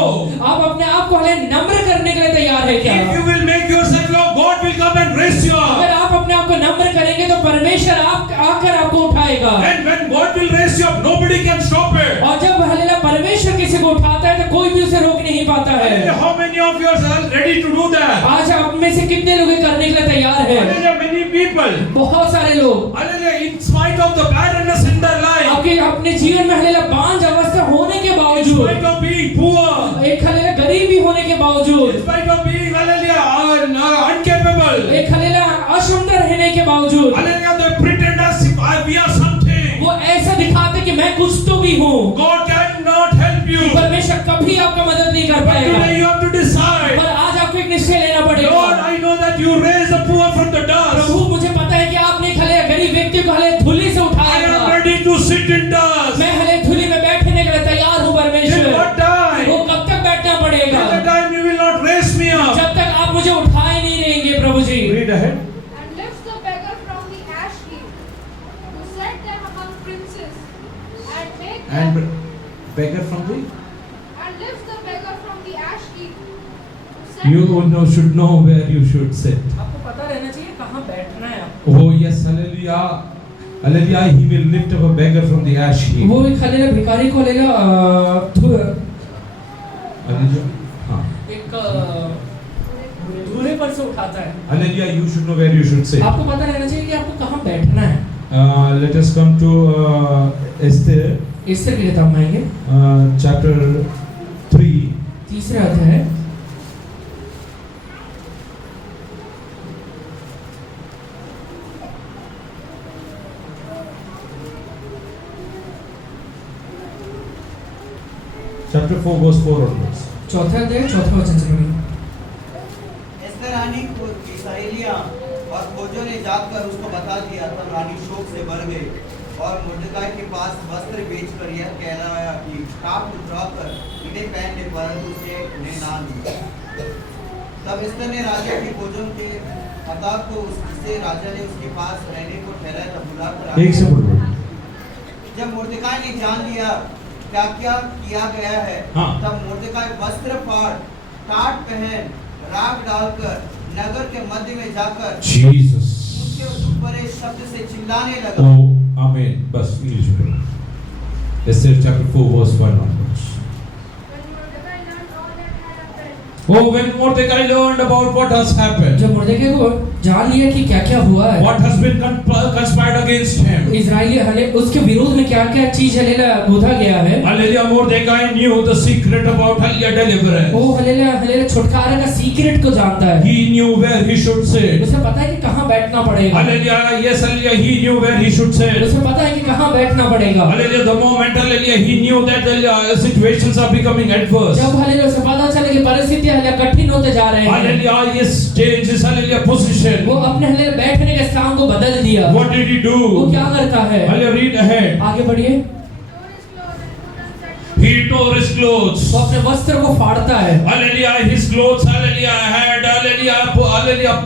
आप अपने आप को हले नम्र करने के लिए तैयार हैं क्या? If you will make yourself low, God will come and raise you अगर up. आप अपने आप को नम्र करेंगे तो परमेश्वर आप आकर आपको उठाएगा। And when God will raise you up, nobody can stop it. और जब हलेलुया परमेश्वर किसी को उठाता है तो कोई भी उसे रोक नहीं पाता है। Hallelujah, how many of you are ready to do that? आज आप में से कितने लोग ये करने के लिए तैयार हैं? Hallelujah, many people. बहुत सारे लोग Hallelujah, in spite of the barrenness in their life, आपके अपने जीवन में हलेलुया बांझ अवस्था होने के in बावजूद, spite of being poor, एक हलेलुया गरीबी होने के in बावजूद, spite of being, hallelujah, incapable, एक हलेलुया अक्षमता रहने के बावजूद, hallelujah, they pretend as if we are something. वो ऐसा दिखाते कि मैं कुछ तो भी हूँ। God cannot help you. परमेश्वर कभी आपका मदद नहीं कर But पाएगा। today you have to decide. पर आज आपको एक निश्चय लेना Lord, पड़ेगा। I know that you raise the poor from the dust. प्रभु मुझे पता है कि आपने एक हले गरीब व्यक्ति को हले धूली से I उठाया am था। ready to sit in dust. मैं हले धूली में बैठने के लिए तैयार हूँ Till परमेश्वर। what time? वो कब तक बैठना पड़ेगा? Till the time you will not raise me up. जब तक आप मुझे उठाए नहीं रहेंगे प्रभु जी। Read ahead. and lifts the beggar from the ash heap, to set them among princes, and make And them, beggar from the. and lifts the beggar from the ash heap, to set You should know where you should sit. आपको पता रहना चाहिए कहाँ बैठना है आपको। Oh yes, hallelujah. Hallelujah, he will lift up a beggar from the ash heap. वो एक हलेलुया भिखारी को हलेलुया Hallelujah. हाँ. एक धूले पर से उठाता है। Hallelujah, you should know where you should sit. आपको पता रहना चाहिए कि आपको कहाँ बैठना है। Let us come to Esther, इससे भी हम आएंगे chapter 3. तीसरा अध्याय। 4 verse 4 onwards. चौथा अध्याय चौथा वचन से पढ़िए। एस्तर रानी को की सहेलियां और खोजों ने जाकर उसको बता दिया, तब रानी शोक से भर गई और मुर्दकाई के पास वस्त्र बेचकर यह कहलाया कि टाप उतराकर इन्हें पहन ले, परंतु उसे उन्हें ना मिला। तब एस्तर ने राजा की खोजों के हताब को उससे राजा ने उसके पास रहने को ठहराया, तब बुलाकर एक से बोलो। जब मुर्दकाई ने जान लिया क्या क्या किया गया है, हाँ। तब मुर्दकाई वस्त्र फाड़ टाट पहन राख डालकर नगर के मध्य में जाकर Jesus. उनके ऊपर एक शब्द से चिल्लाने लगा। Oh, Amen. बस इंग्लिश में बोलो। Esther chapter 4 verse 1 onwards. When Mordecai learned all Oh, when Mordecai learned about that had happened, what has happened, जब मुर्दे को जान लिया कि क्या क्या हुआ है, what has been conspired against him. Israeli हले उसके विरोध में क्या क्या चीज हलेला बोधा गया है। Hallelujah, Mordecai knew the secret about Hallelujah deliverance. वो हलेला हलेला छुटकारे का सीक्रेट को जानता है। He knew where he should sit. उसे पता है कि कहाँ बैठना पड़ेगा। Hallelujah, yes, Hallelujah, he knew where he should sit. उसे पता है कि कहाँ बैठना पड़ेगा। Hallelujah, the moment Hallelujah, he knew that Hallelujah, situations are becoming adverse. जब हलेला उसे पता चले कि परिस्थितियां हलेला कठिन होते जा रहे हैं, Hallelujah, he changed his Hallelujah position. वो अपने हलेला बैठने के स्थान को बदल दिया। What did he वो do? क्या करता है? Hallelujah, read ahead. आगे बढ़िए। He tore his clothes. वो अपने वस्त्र को फाड़ता है। Hallelujah, his clothes, Hallelujah, had Hallelujah,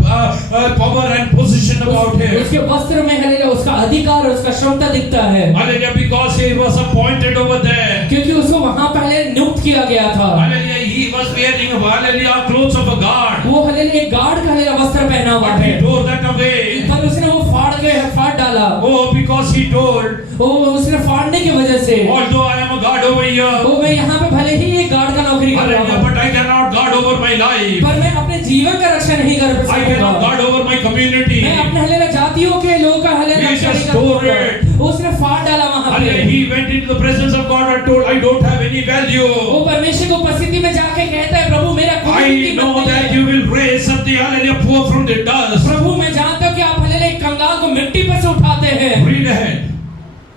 power and position about him. उसके वस्त्र में हलेला उसका अधिकार और उसका क्षमता दिखता है, Hallelujah, because he was appointed over there. क्योंकि उसको वहां पहले नियुक्त किया गया था। Hallelujah, he was wearing Hallelujah clothes of a guard. वो हलेला एक गार्ड का हलेला वस्त्र पहना हुआ But है, he tore that away. पर उसने वो फाड़ डाला। Oh, because he told, वो उसने फाड़ने की वजह से, although I am a guard over here, वो मैं यहाँ पे भले ही एक गार्ड का नौकरी कर रहा Hallelujah, हूँ, but I cannot guard over my life. पर मैं अपने जीवन का रक्षा नहीं कर I cannot सकूंगा। guard over my community. मैं अपने हलेला जातियों के लोगों का हलेला He रक्षा नहीं just कर tore सकूंगा। उसने फाड़ डाला वहां Hallelujah, पे। he went into the presence of God and told, I don't have any value. वो परमेश्वर को उपस्थिति में जाके कहता है, प्रभु मेरा कोई I कीमत know नहीं that है। you will raise up the Hallelujah poor from the dust. प्रभु मैं जानता हूँ कि आप हलेला एक कंगाल को मिट्टी पर से उठाते हैं। Read ahead.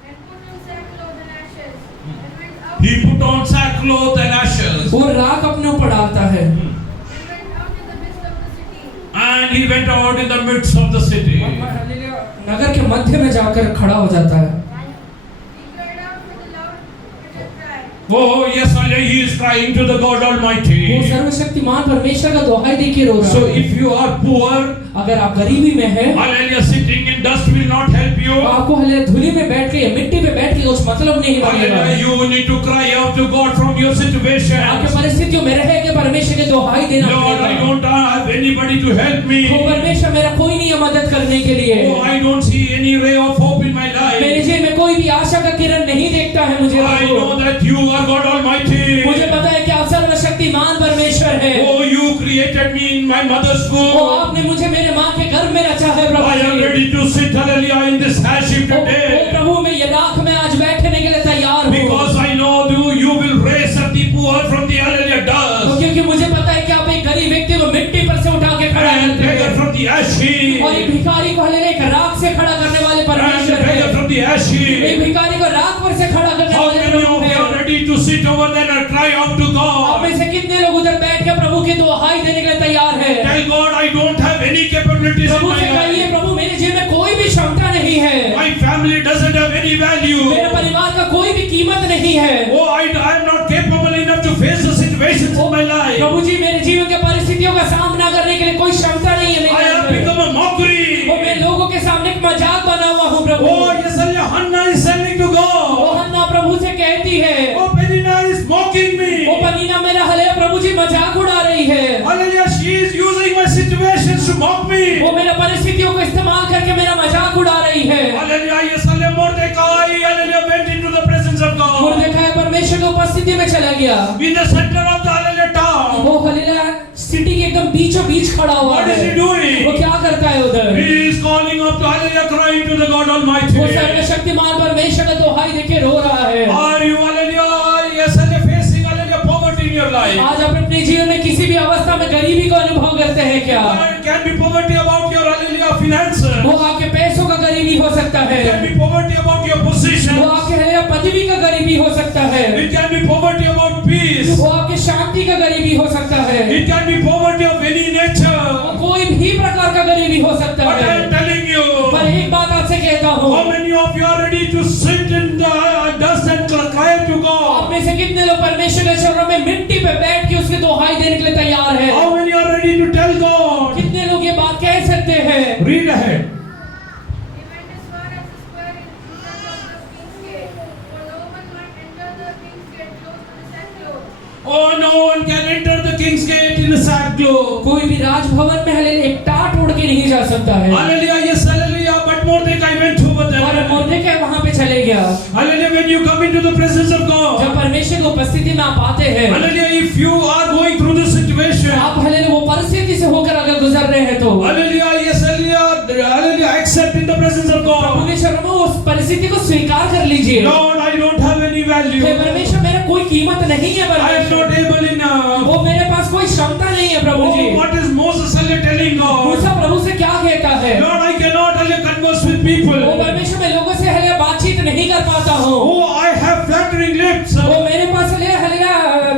and put on sackcloth and He put on sackcloth and ashes, ashes. वो राख अपने ऊपर डालता है, and went out in the midst of the city. And he went out in the midst of the city. नगर के मध्य में जाकर खड़ा हो जाता है। He cried out with a loud bitter cry. Oh, yes, Hallelujah, he is crying to the God वो Almighty. सर्वशक्तिमान परमेश्वर का दुहाई दे के रो रहा So है। if you are poor, अगर आप गरीबी में हैं, Hallelujah, sitting in dust will not help you. तो आपको हले धूली में बैठ के या मिट्टी पे बैठ के कुछ मतलब नहीं बनेगा। Hallelujah, you need to cry out to God from your situation. आपके परिस्थितियों में रह के परमेश्वर के दुहाई देना Lord, I पड़ेगा। don't have anybody to help me. वो परमेश्वर मेरा कोई नहीं है मदद करने के लिए। Oh, I don't see any ray of hope in my मेरे life. जीवन में कोई भी आशा का किरण नहीं देखता है मुझे। I know that you are God Almighty. मुझे पता है कि आप सर्वशक्तिमान परमेश्वर है। Oh, you created me in my mother's वो womb. आपने मुझे मेरे माँ के गर्भ में रचा है प्रभु I am ji. ready to sit, Hallelujah, in this hardship O today. प्रभु मैं ये राख में आज बैठने के लिए तैयार हूँ। Because I know you will raise up the poor from the Hallelujah तो dust. क्योंकि मुझे पता है कि आप एक गरीब व्यक्ति को मिट्टी पर से उठा के खड़ा And करते beggar हैं from the ashes. और एक भिखारी को हले एक राख से खड़ा करने वाले And परमेश्वर beggar है। from the एक ashes. भिखारी को राख पर से खड़ा करने How वाले many Prabhu of you are है। ready to sit over there and cry out to आप God? में से कितने लोग उधर बैठ के प्रभु की दुहाई देने के लिए तैयार है? Tell God, I don't have any capabilities in Prabhu my से कहिए, life. प्रभु मेरे जीवन में कोई भी क्षमता नहीं है, My family doesn't have any value. मेरे परिवार का कोई भी कीमत नहीं है। Oh, I am not capable enough to face the situations in my life. प्रभु जी मेरे जीवन के परिस्थितियों का सामना करने के लिए कोई क्षमता नहीं है I मेरे have अंदर। become a mockery. वो मैं लोगों के सामने एक मजाक बना हुआ हूँ प्रभु। Oh, yes, Hannah is telling to वो God. हन्ना प्रभु से कहती है, Oh, Penina is mocking me. वो पनीना मेरा हले प्रभु जी मजाक उड़ा रही है। Hallelujah, she is using my situations to mock me. वो मेरे परिस्थितियों को इस्तेमाल करके मेरा मजाक उड़ा रही है। Hallelujah, yes, Mordecai, Hallelujah, went into the presence of God. मुर्देखाई परमेश्वर की उपस्थिति में चला गया। In the center of the Hallelujah town. वो हलेला सिटी के एकदम बीचों बीच खड़ा हुआ What is he है। doing? वो क्या करता है उधर? He is calling up to Hallelujah, crying to the God वो Almighty. सर्वशक्तिमान परमेश्वर का दुहाई देके रो रहा है। Are you Hallelujah, yes, facing Hallelujah poverty in your life? आज आप अपने जीवन में किसी भी अवस्था में गरीबी को अनुभव करते हैं क्या? It can be poverty about your Hallelujah finances. वो आपके पैसों का गरीबी हो सकता है, It can be poverty about your position. वो आपके हलेला पदवी का गरीबी हो सकता है, It can be poverty about peace. वो शांति का गरीबी हो सकता है, It can be poverty of any nature. कोई भी प्रकार का गरीबी हो सकता But I है। am telling you, पर एक बात आपसे कहता हूँ, how many of you are ready to sit in the dust and cry to आप God? में से कितने लोग परमेश्वर के चरणों में मिट्टी पे बैठ के उसके दोहाई देने के लिए तैयार है? How many are ready to tell God? कितने लोग ये बात कह सकते हैं? Read ahead. He went as far as the square in front of the king's gate, for no one might enter the king's gate close to the sackcloth. Oh, no one can enter the king's gate in a sackcloth. कोई भी राजभवन में हले एक टाट उड़ के नहीं जा सकता है। Hallelujah, yes, hallelujah. But Mordecai went over और there. मोर्देखाई वहां पे चले गया। Hallelujah, when you come into the presence of God. जब परमेश्वर की उपस्थिति में आप आते हैं, Hallelujah, if you are going through this situation. आप हले वो परिस्थिति से होकर अगर गुजर रहे हैं तो Hallelujah, yes, hallelujah. Hallelujah, accept in the presence of Prabhu God. के चरणों में उस परिस्थिति को स्वीकार कर लीजिए। Lord, I don't have any value. हे परमेश्वर, मेरा कोई कीमत नहीं है I am परमेश्वर, not able enough. वो मेरे पास कोई क्षमता नहीं है प्रभु जी। Oh, what is Moses telling God? मूसा प्रभु से क्या कहता है? Lord, I cannot converse with people. वो परमेश्वर, मैं लोगों से हले बातचीत नहीं कर पाता हूँ। Oh, I have flattering lips. वो मेरे पास हले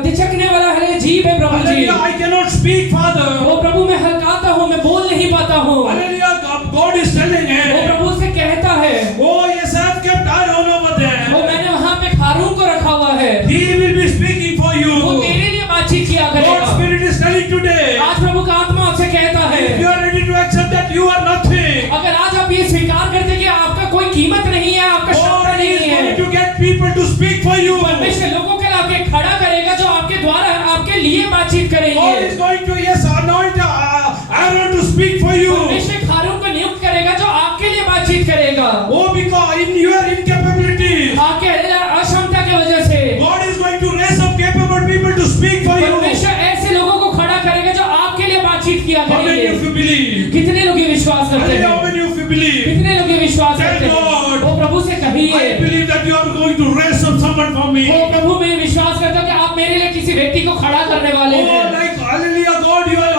दिचकने वाला हले जीभ है प्रभु जी। Hallelujah, I cannot speak, Father. वो प्रभु मैं हल्काता हूँ, मैं बोल नहीं पाता हूँ। Hallelujah, God is telling वो him. प्रभु से कहता है, Oh, yes, I have kept Aaron over वो there. मैंने वहाँ पे हारून को रखा हुआ है, He will be speaking for वो you. तेरे लिए बातचीत किया God's करेगा। Spirit is telling today. आज प्रभु का आत्मा आपसे कहता है, If you are ready to accept that you are nothing, अगर आज आप ये स्वीकार करते हैं कि आपका कोई कीमत नहीं है, आपका क्षमता God नहीं is है, going to get people to speak for you. परमेश्वर लोगों के लिए आपके खड़ा करेगा जो आपके द्वारा आपके लिए बातचीत God is करेंगे। going to, yes, anoint Aaron to speak for you. परमेश्वर हारून को नियुक्त करेगा जो आपके लिए बातचीत करेगा। Oh, because in your incapability, आपके अक्षमता की वजह से God is going to raise up capable people to speak for you. परमेश्वर ऐसे लोगों को खड़ा करेगा जो आपके लिए बातचीत किया How many करेंगे। of you believe? कितने लोग ये विश्वास करते Hallelujah, हैं? how many of you believe? कितने लोग ये विश्वास Tell करते हैं? God. वो प्रभु से कहिए, I believe that you are going to raise up someone for me. वो प्रभु मैं विश्वास करता हूँ कि आप मेरे लिए किसी व्यक्ति को खड़ा करने वाले Oh, हैं। like, hallelujah, God, you are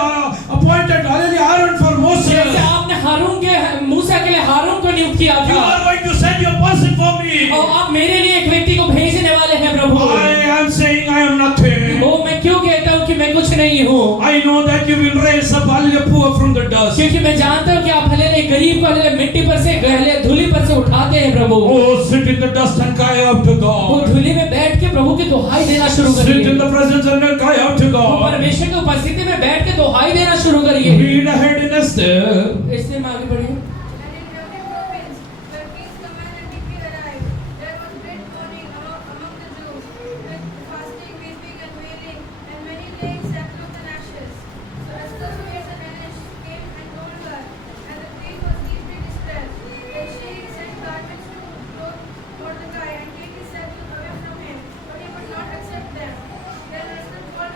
appointed, hallelujah, Aaron for Moses. जैसे आपने हारून के मूसा के लिए हारून को नियुक्त किया You था, are going to send your person for me. और आप मेरे लिए एक व्यक्ति को भेजने वाले हैं प्रभु। I am saying I am nothing. वो मैं क्यों कहता हूँ कि मैं कुछ नहीं हूँ? I know that you will raise up hallelujah poor from the dust. क्योंकि मैं जानता हूँ कि आप हले गरीब को हले मिट्टी पर से गहले धूली पर से उठाते हैं प्रभु। Oh, sit in the dust and cry out to वो God. धूली में बैठ के प्रभु की दुहाई देना शुरू Sit in करिए। the presence and cry out to वो God. परमेश्वर की उपस्थिति में बैठ के दुहाई देना शुरू करिए। Read ahead in Esther. इसलिए हम आगे बढ़िए। And in every province where king's command and decree arrived, there was great mourning among the Jews, with fasting, weeping, and wailing, and many laying sackcloth and ashes. So Esther's maids and Hannah came and told her, and the queen was deeply distressed. Then she sent garments to clothe Mordecai and take his sackcloth away from him, but he would not accept them. Then Esther called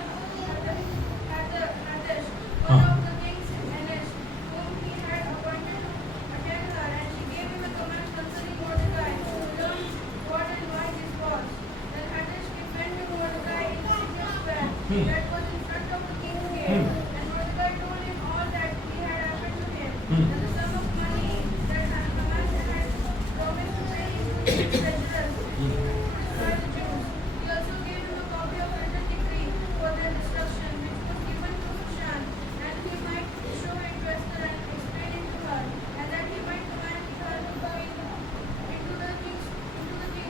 Hathach, one of the king's Hannah, whom he had appointed to attend her, and she gave him a command concerning Mordecai, to learn what and why this was. Then Hathach went to Mordecai in the secret square that was in front of the king's gate, and Mordecai told him all that had happened to him, and the sum of money that Haman had promised to pay into the treasurers by the Jews. He also gave him a copy of written decree for their destruction, which was given to Hushan, and he might show it to Esther and explain it to her, and that he might command her to go into the king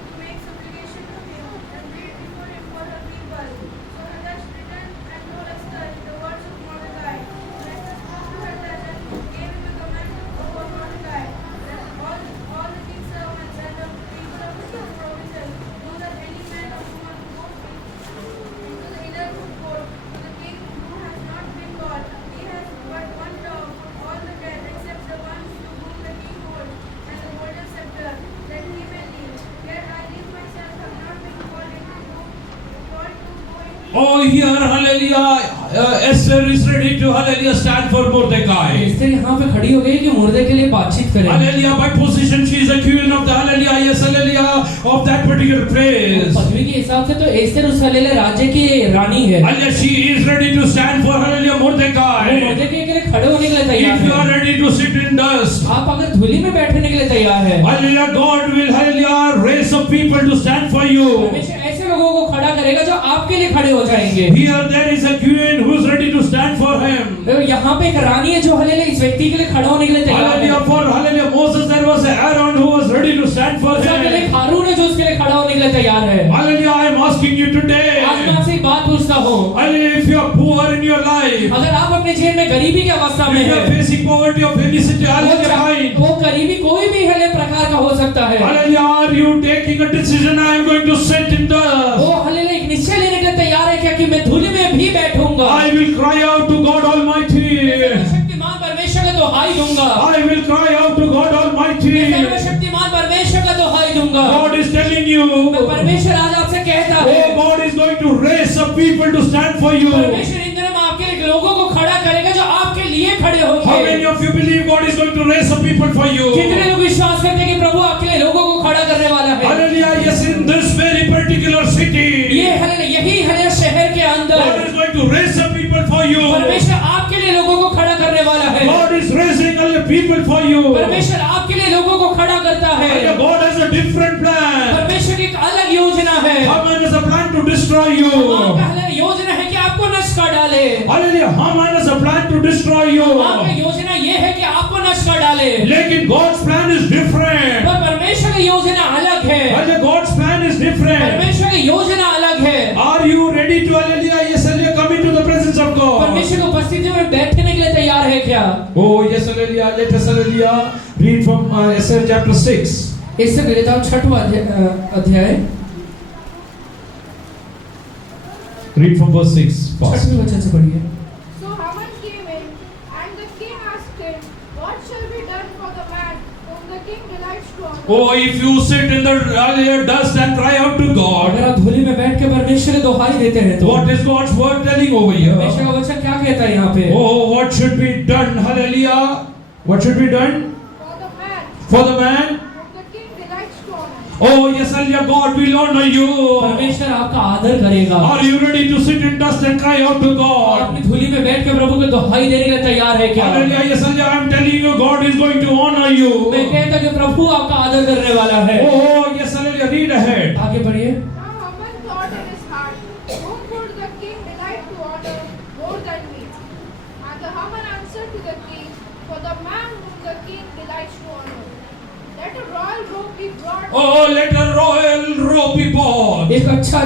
to make supplication to him and plead before him for her people. So Hathach returned and told Esther the words of Mordecai. And Esther spoke to Hathach and gave him a command over Mordecai, that all the king's servants and the people of the king's provinces know that any man or woman who goes into the inner court to the king who has not been called, he has but one dog for all the dead except the one to whom the king holds, and the golden scepter, that he may live. Yet I myself have not been called to go into Oh, here, hallelujah. Esther is ready to, hallelujah, stand for Mordecai. Esther यहाँ पे खड़ी हो गई कि मुर्दे के लिए बातचीत करें। Hallelujah, by position she is a queen of the, hallelujah, yes, hallelujah, of that particular place. पदवी के हिसाब से तो एस्तेर उस हलेले राज्य की रानी है। Hallelujah, she is ready to stand for, hallelujah, वो Mordecai. मुर्दे के लिए खड़े होने के लिए तैयार If you are है। ready to sit in dust, आप अगर धूली में बैठने के लिए तैयार है, hallelujah, God will, hallelujah, raise up people to stand for you. हमेशा ऐसे लोगों को लोगों को खड़ा करेगा जो आपके लिए खड़े हो जाएंगे। Here there is a queen who is ready to stand for him. यहाँ पे एक रानी है जो हालेलुया इस व्यक्ति के लिए खड़ा होने के लिए तैयार है। Hallelujah. For hallelujah, Moses there was Aaron who was ready to stand for मूसा के लिए him. हारून है जो उसके लिए खड़ा होने के लिए तैयार है। Hallelujah. I am asking you आज मैं today. आपसे एक बात पूछता हूँ, Hallelujah. If you are poor in your life, अगर आप अपने जीवन में गरीबी की अवस्था में if you are हैं, facing poverty of any city, hallelujah, kind. वो गरीबी कोई भी हले प्रकार का हो सकता है। Hallelujah. Are you taking a decision? I am going to sit in dust. वो हालेलुया एक निश्चय लेने के लिए तैयार है क्या कि मैं धूल में भी बैठूंगा। I will cry out to God Almighty. सर्वशक्तिमान परमेश्वर का दुहाई दूंगा। I will cry out to God Almighty. सर्वशक्तिमान परमेश्वर का दुहाई दूंगा। God is telling you. परमेश्वर आज आपसे कहता है, Oh, God is going to raise some people to stand for you. परमेश्वर इन दिनों में आपके लिए लोगों को खड़ा करेगा जो आपके लिए खड़े How होंगे। many of you believe God is going to raise some people for you? कितने लोग विश्वास करते हैं कि प्रभु आपके लिए लोगों को खड़ा करने वाला है। Hallelujah. Yes, in this very particular city, ये हालेलुया यही हालेलुया शहर के God अंदर is going to raise some people for you. परमेश्वर आपके लिए लोगों को खड़ा करने वाला है। God is raising other people for you. परमेश्वर आपके लिए लोगों को खड़ा करता है। Hallelujah. God has a different plan. परमेश्वर की एक अलग योजना है। Haman has a plan to destroy you. आपका हालेलुया योजना है कि आपको नष्ट कर डाले। Hallelujah. Haman has a plan to destroy you. आपका योजना ये है कि आपको नष्ट कर डाले। लेकिन God's plan is different. पर परमेश्वर की योजना अलग है। Hallelujah. God's plan is different. परमेश्वर की योजना अलग है। Are you ready to hallelujah? Yes, hallelujah. Come into the presence of God. परमेश्वर की उपस्थिति में बैठने के लिए तैयार है क्या? Oh yes, hallelujah. Let us hallelujah read from Esther chapter 6. इससे पहले तो 6वां अध्याय Read from verse 6 first. 6वें वचन से पढ़िए। So Haman came in, and the king asked him, "What shall be done for the man whom the king delights to honor?" Oh, if you sit in the hallelujah dust and cry out to God, अगर आप धूली में बैठ के परमेश्वर की दुहाई देते हैं तो what is God's word telling over परमेश्वर here? का वचन क्या कहता है यहाँ पे? Oh, what should be done? Hallelujah. What should be done For the man for the man? whom the king delights to honor. Oh yes, hallelujah. God will honor you. परमेश्वर आपका आदर करेगा। Are you ready to sit in dust and cry out to God? आपने धूली में बैठ के प्रभु को दुहाई देने के लिए तैयार है क्या? Hallelujah. Yes, hallelujah. I am telling you, God is going to honor मैं you. कहता कि प्रभु आपका आदर करने वाला है। Oh yes, hallelujah. Read ahead. आगे बढ़िए। Now Haman thought in his heart, "Whom would the king delight to honor more than me?" And the Haman answered to the king, "For the man whom the king delights to honor. Let a royal robe be brought." Oh, let a royal robe be bought. एक अच्छा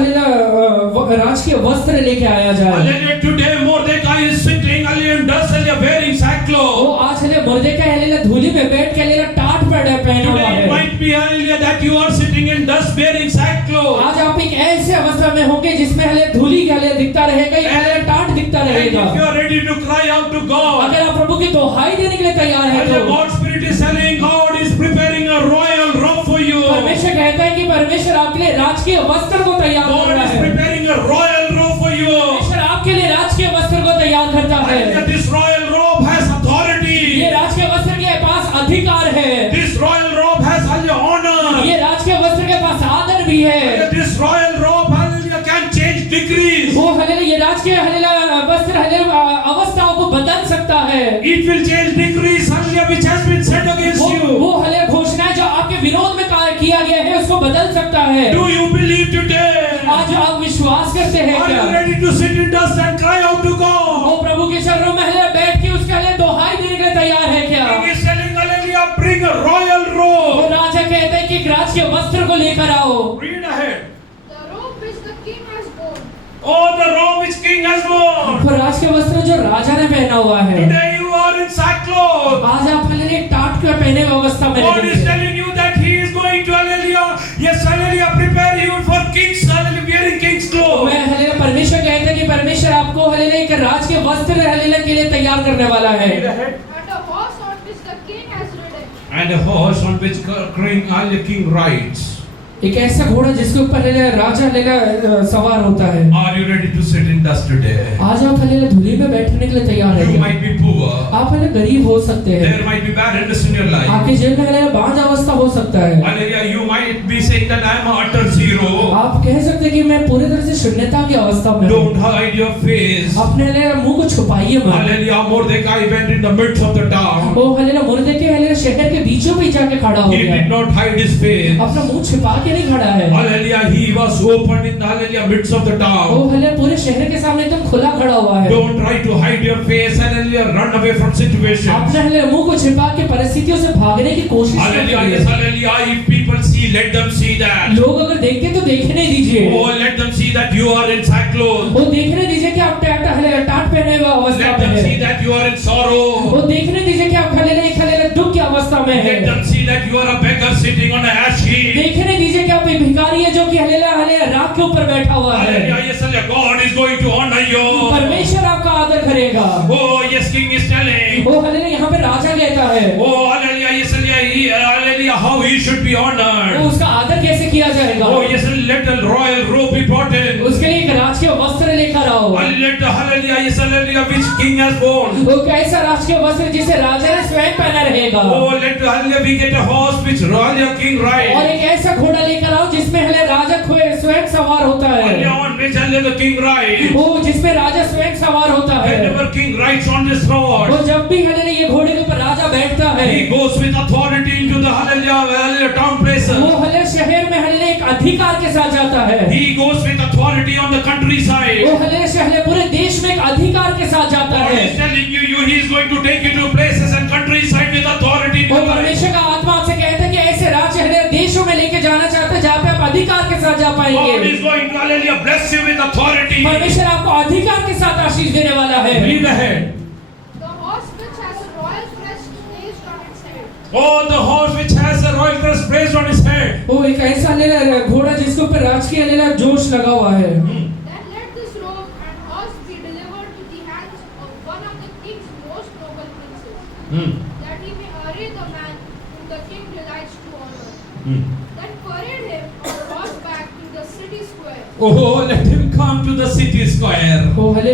राजकीय वस्त्र लेके आया जाए। Hallelujah. Today Mordecai is sitting hallelujah in dust hallelujah wearing वो sackcloth. आज हले मुर्देकाई हले धूली में बैठ के हले टाट पहना हुआ Today it है। might be hallelujah that you are sitting in dust wearing sackcloth. आज आप एक ऐसे अवस्था में होंगे जिसमें हले धूली का हले दिखता रहेगा या हले टाट दिखता And रहेगा। if you are ready to cry out to God, अगर आप प्रभु की दुहाई देने के लिए तैयार हैं hallelujah, तो God's Spirit is telling God is preparing a royal robe for you. परमेश्वर कहता है कि परमेश्वर आपके लिए राजकीय वस्त्र को तैयार God कर रहा is है। preparing a royal robe for you. परमेश्वर आपके लिए राजकीय वस्त्र को तैयार करता है। Hallelujah. This royal robe has ये authority. राजकीय वस्त्र के पास अधिकार है। This royal robe has hallelujah honor. ये राजकीय वस्त्र के पास आदर भी है। Hallelujah. This royal robe hallelujah can change degrees. वो हले ये राजकीय हले वस्त्र हले अवस्थाओं को बदल सकता है। It will change degrees hallelujah which has been said against you. वो हले घोषणा जो आपके विरोध में किया गया है उसको बदल सकता है। Do you believe today? आज आप विश्वास करते हैं Are क्या? you ready to sit in dust and cry out to God? वो प्रभु के चरणों में हले बैठ के उसके हले दुहाई देने के लिए तैयार है क्या? King is telling hallelujah bring a royal वो robe. राजा कहते हैं कि एक राजकीय वस्त्र को लेकर आओ। Read ahead. The robe which the king has worn. Oh, the robe which king has worn. वो राजकीय वस्त्र जो राजा ने पहना हुआ है। Today you are in sackcloth. आज आप हले एक टाट के पहने हुए अवस्था में God is रहेंगे। telling you that He is going to hallelujah. Yes, hallelujah. Prepare you for king's hallelujah wearing king's clothes. मैं हले परमेश्वर कहते हैं कि परमेश्वर आपको हले एक राज के वस्त्र हले के लिए तैयार करने वाला है। Read ahead. And a horse on which the king has ridden. And a horse on which king rides. एक ऐसा घोड़ा जिसके ऊपर हले राजा हले सवार होता है। Are you ready to sit in dust today? आज आप हले धूली में बैठने के लिए तैयार You हैं। might be poor. आप हले गरीब हो सकते हैं। There might be barrenness in your life. आपके जेल में हले बांझ अवस्था हो सकता है। Hallelujah. You might be saying that I am a utter zero. आप कह सकते हैं कि मैं पूरी तरह से शून्यता की अवस्था में हूँ। Don't hide your face. अपने हले मुंह को छुपाइए मत। Hallelujah. Mordecai went in the midst of the town. वो हले मुर्दे के हले शहर के बीचों बीच जाके खड़ा हो He गया। did not hide his face. अपना मुंह छिपा के नहीं खड़ा है। Hallelujah, he was opened in the hallelujah midst of the वो town. हले पूरे शहर के सामने एकदम खुला खड़ा हुआ है। Don't try to hide your face, hallelujah, run away from situations. आपने हले मुंह को छिपा के परिस्थितियों से भागने की कोशिश मत Hallelujah, करिए। yes, hallelujah. If people see, let them see that. लोग अगर देखते तो देखने दीजिए। Oh, let them see that you are in sackcloth. वो देखने दीजिए कि आप टाट पहने हुए अवस्था Let में them see हैं। that you are in sorrow. वो देखने दीजिए कि आप खले दुख की अवस्था में Let हैं। them see that you are a beggar sitting on a ash heap. देखने दीजिए कि आप एक भिखारी है जो कि हले राख के ऊपर बैठा हुआ है। Hallelujah, yes, hallelujah. God is going to honor you. परमेश्वर आपका आदर करेगा। Oh, yes, King is telling. वो हले यहाँ पे राजा कहता है। Oh, hallelujah, yes, hallelujah, how he should be वो honored. उसका आदर कैसे किया जाएगा? Oh, yes, let the royal robe be brought in. उसके लिए एक राजकीय वस्त्र लेकर आओ। Let the hallelujah, yes, hallelujah, which king has born. वो कैसा राजकीय वस्त्र जिसे राजा ने स्वयं पहना रहेगा। Oh, let the hallelujah, we get a horse which royal king और rides. एक ऐसा घोड़ा लेकर आओ जिसमें हले राजा स्वयं सवार होता Hallelujah, है। on which hallelujah the king rides. वो जिसमें राजा स्वयं सवार होता है। Whenever king rides on this horse, वो जब भी हले ये घोड़े के ऊपर राजा बैठता है, he goes with authority into the hallelujah town places. वो हले शहर में हले एक अधिकार के साथ जाता है। He goes with authority on the countryside. वो हले शहर पूरे देश में एक अधिकार के साथ जाता God है। is telling you, he is going to take you to places and countryside with authority in वो your life. परमेश्वर का आत्मा आपसे कहता है कि ऐसे राज्य हले देशों में लेके जाना चाहते हैं जहाँ पे आप अधिकार के साथ जा God पाएंगे। is going to hallelujah bless you with authority. परमेश्वर आपको अधिकार के साथ आशीष देने वाला है। Read ahead. The horse which has a royal crest placed on its head. Oh, the horse which has a royal crest placed on his head. वो एक ऐसा घोड़ा जिसके ऊपर राजकीय जोश लगा हुआ है। Then let this robe and horse be delivered to the hands of one of the king's most noble princes, that he may array the man whom the king delights to honor. Then parade him on horseback to the city square. Oh, let him come to the city square. वो हले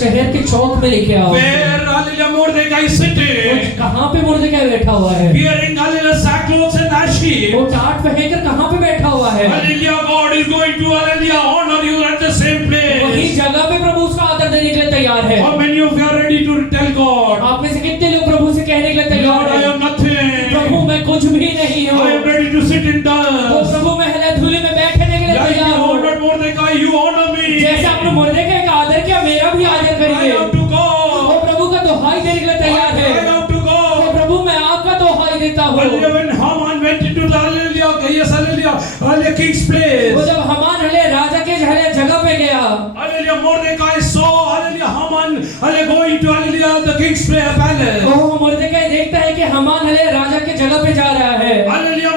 शहर के चौक में लेके आओ। Where hallelujah Mordecai is sitting. कहाँ पे मुर्दकाई बैठा हुआ है? Wearing hallelujah sackcloth and ash heap. वो टाट पहनकर कहाँ पे बैठा हुआ है? Hallelujah, God is going to hallelujah honor you at the same वही place. जगह पे प्रभु उसका आदर देने के लिए तैयार है। How many of you are ready to tell God, आप में से कितने लोग प्रभु से कहने के लिए तैयार Lord, I हैं? am nothing. प्रभु मैं कुछ भी नहीं हूँ। I am ready to sit in वो dust. प्रभु मैं हले धूलि में बैठने के लिए Like you तैयार हूँ। honored Mordecai, you honor me. जैसे आपने मुर्दकाई का आदर किया, मेरा भी आदर I करिए। have to वो go. प्रभु का दोहाई देने के लिए तैयार I है। have to वो go. प्रभु मैं आपका दोहाई देता हूँ। Hallelujah, when Haman went into the hallelujah, yes, hallelujah king's वो place. जब हमान हले राजा के हले जगह पे गया, Hallelujah, Mordecai saw hallelujah Haman hallelujah going to hallelujah the king's palace. वो मुर्दकाई देखता है कि हमान हले राजा के जगह पे जा रहा है। Hallelujah,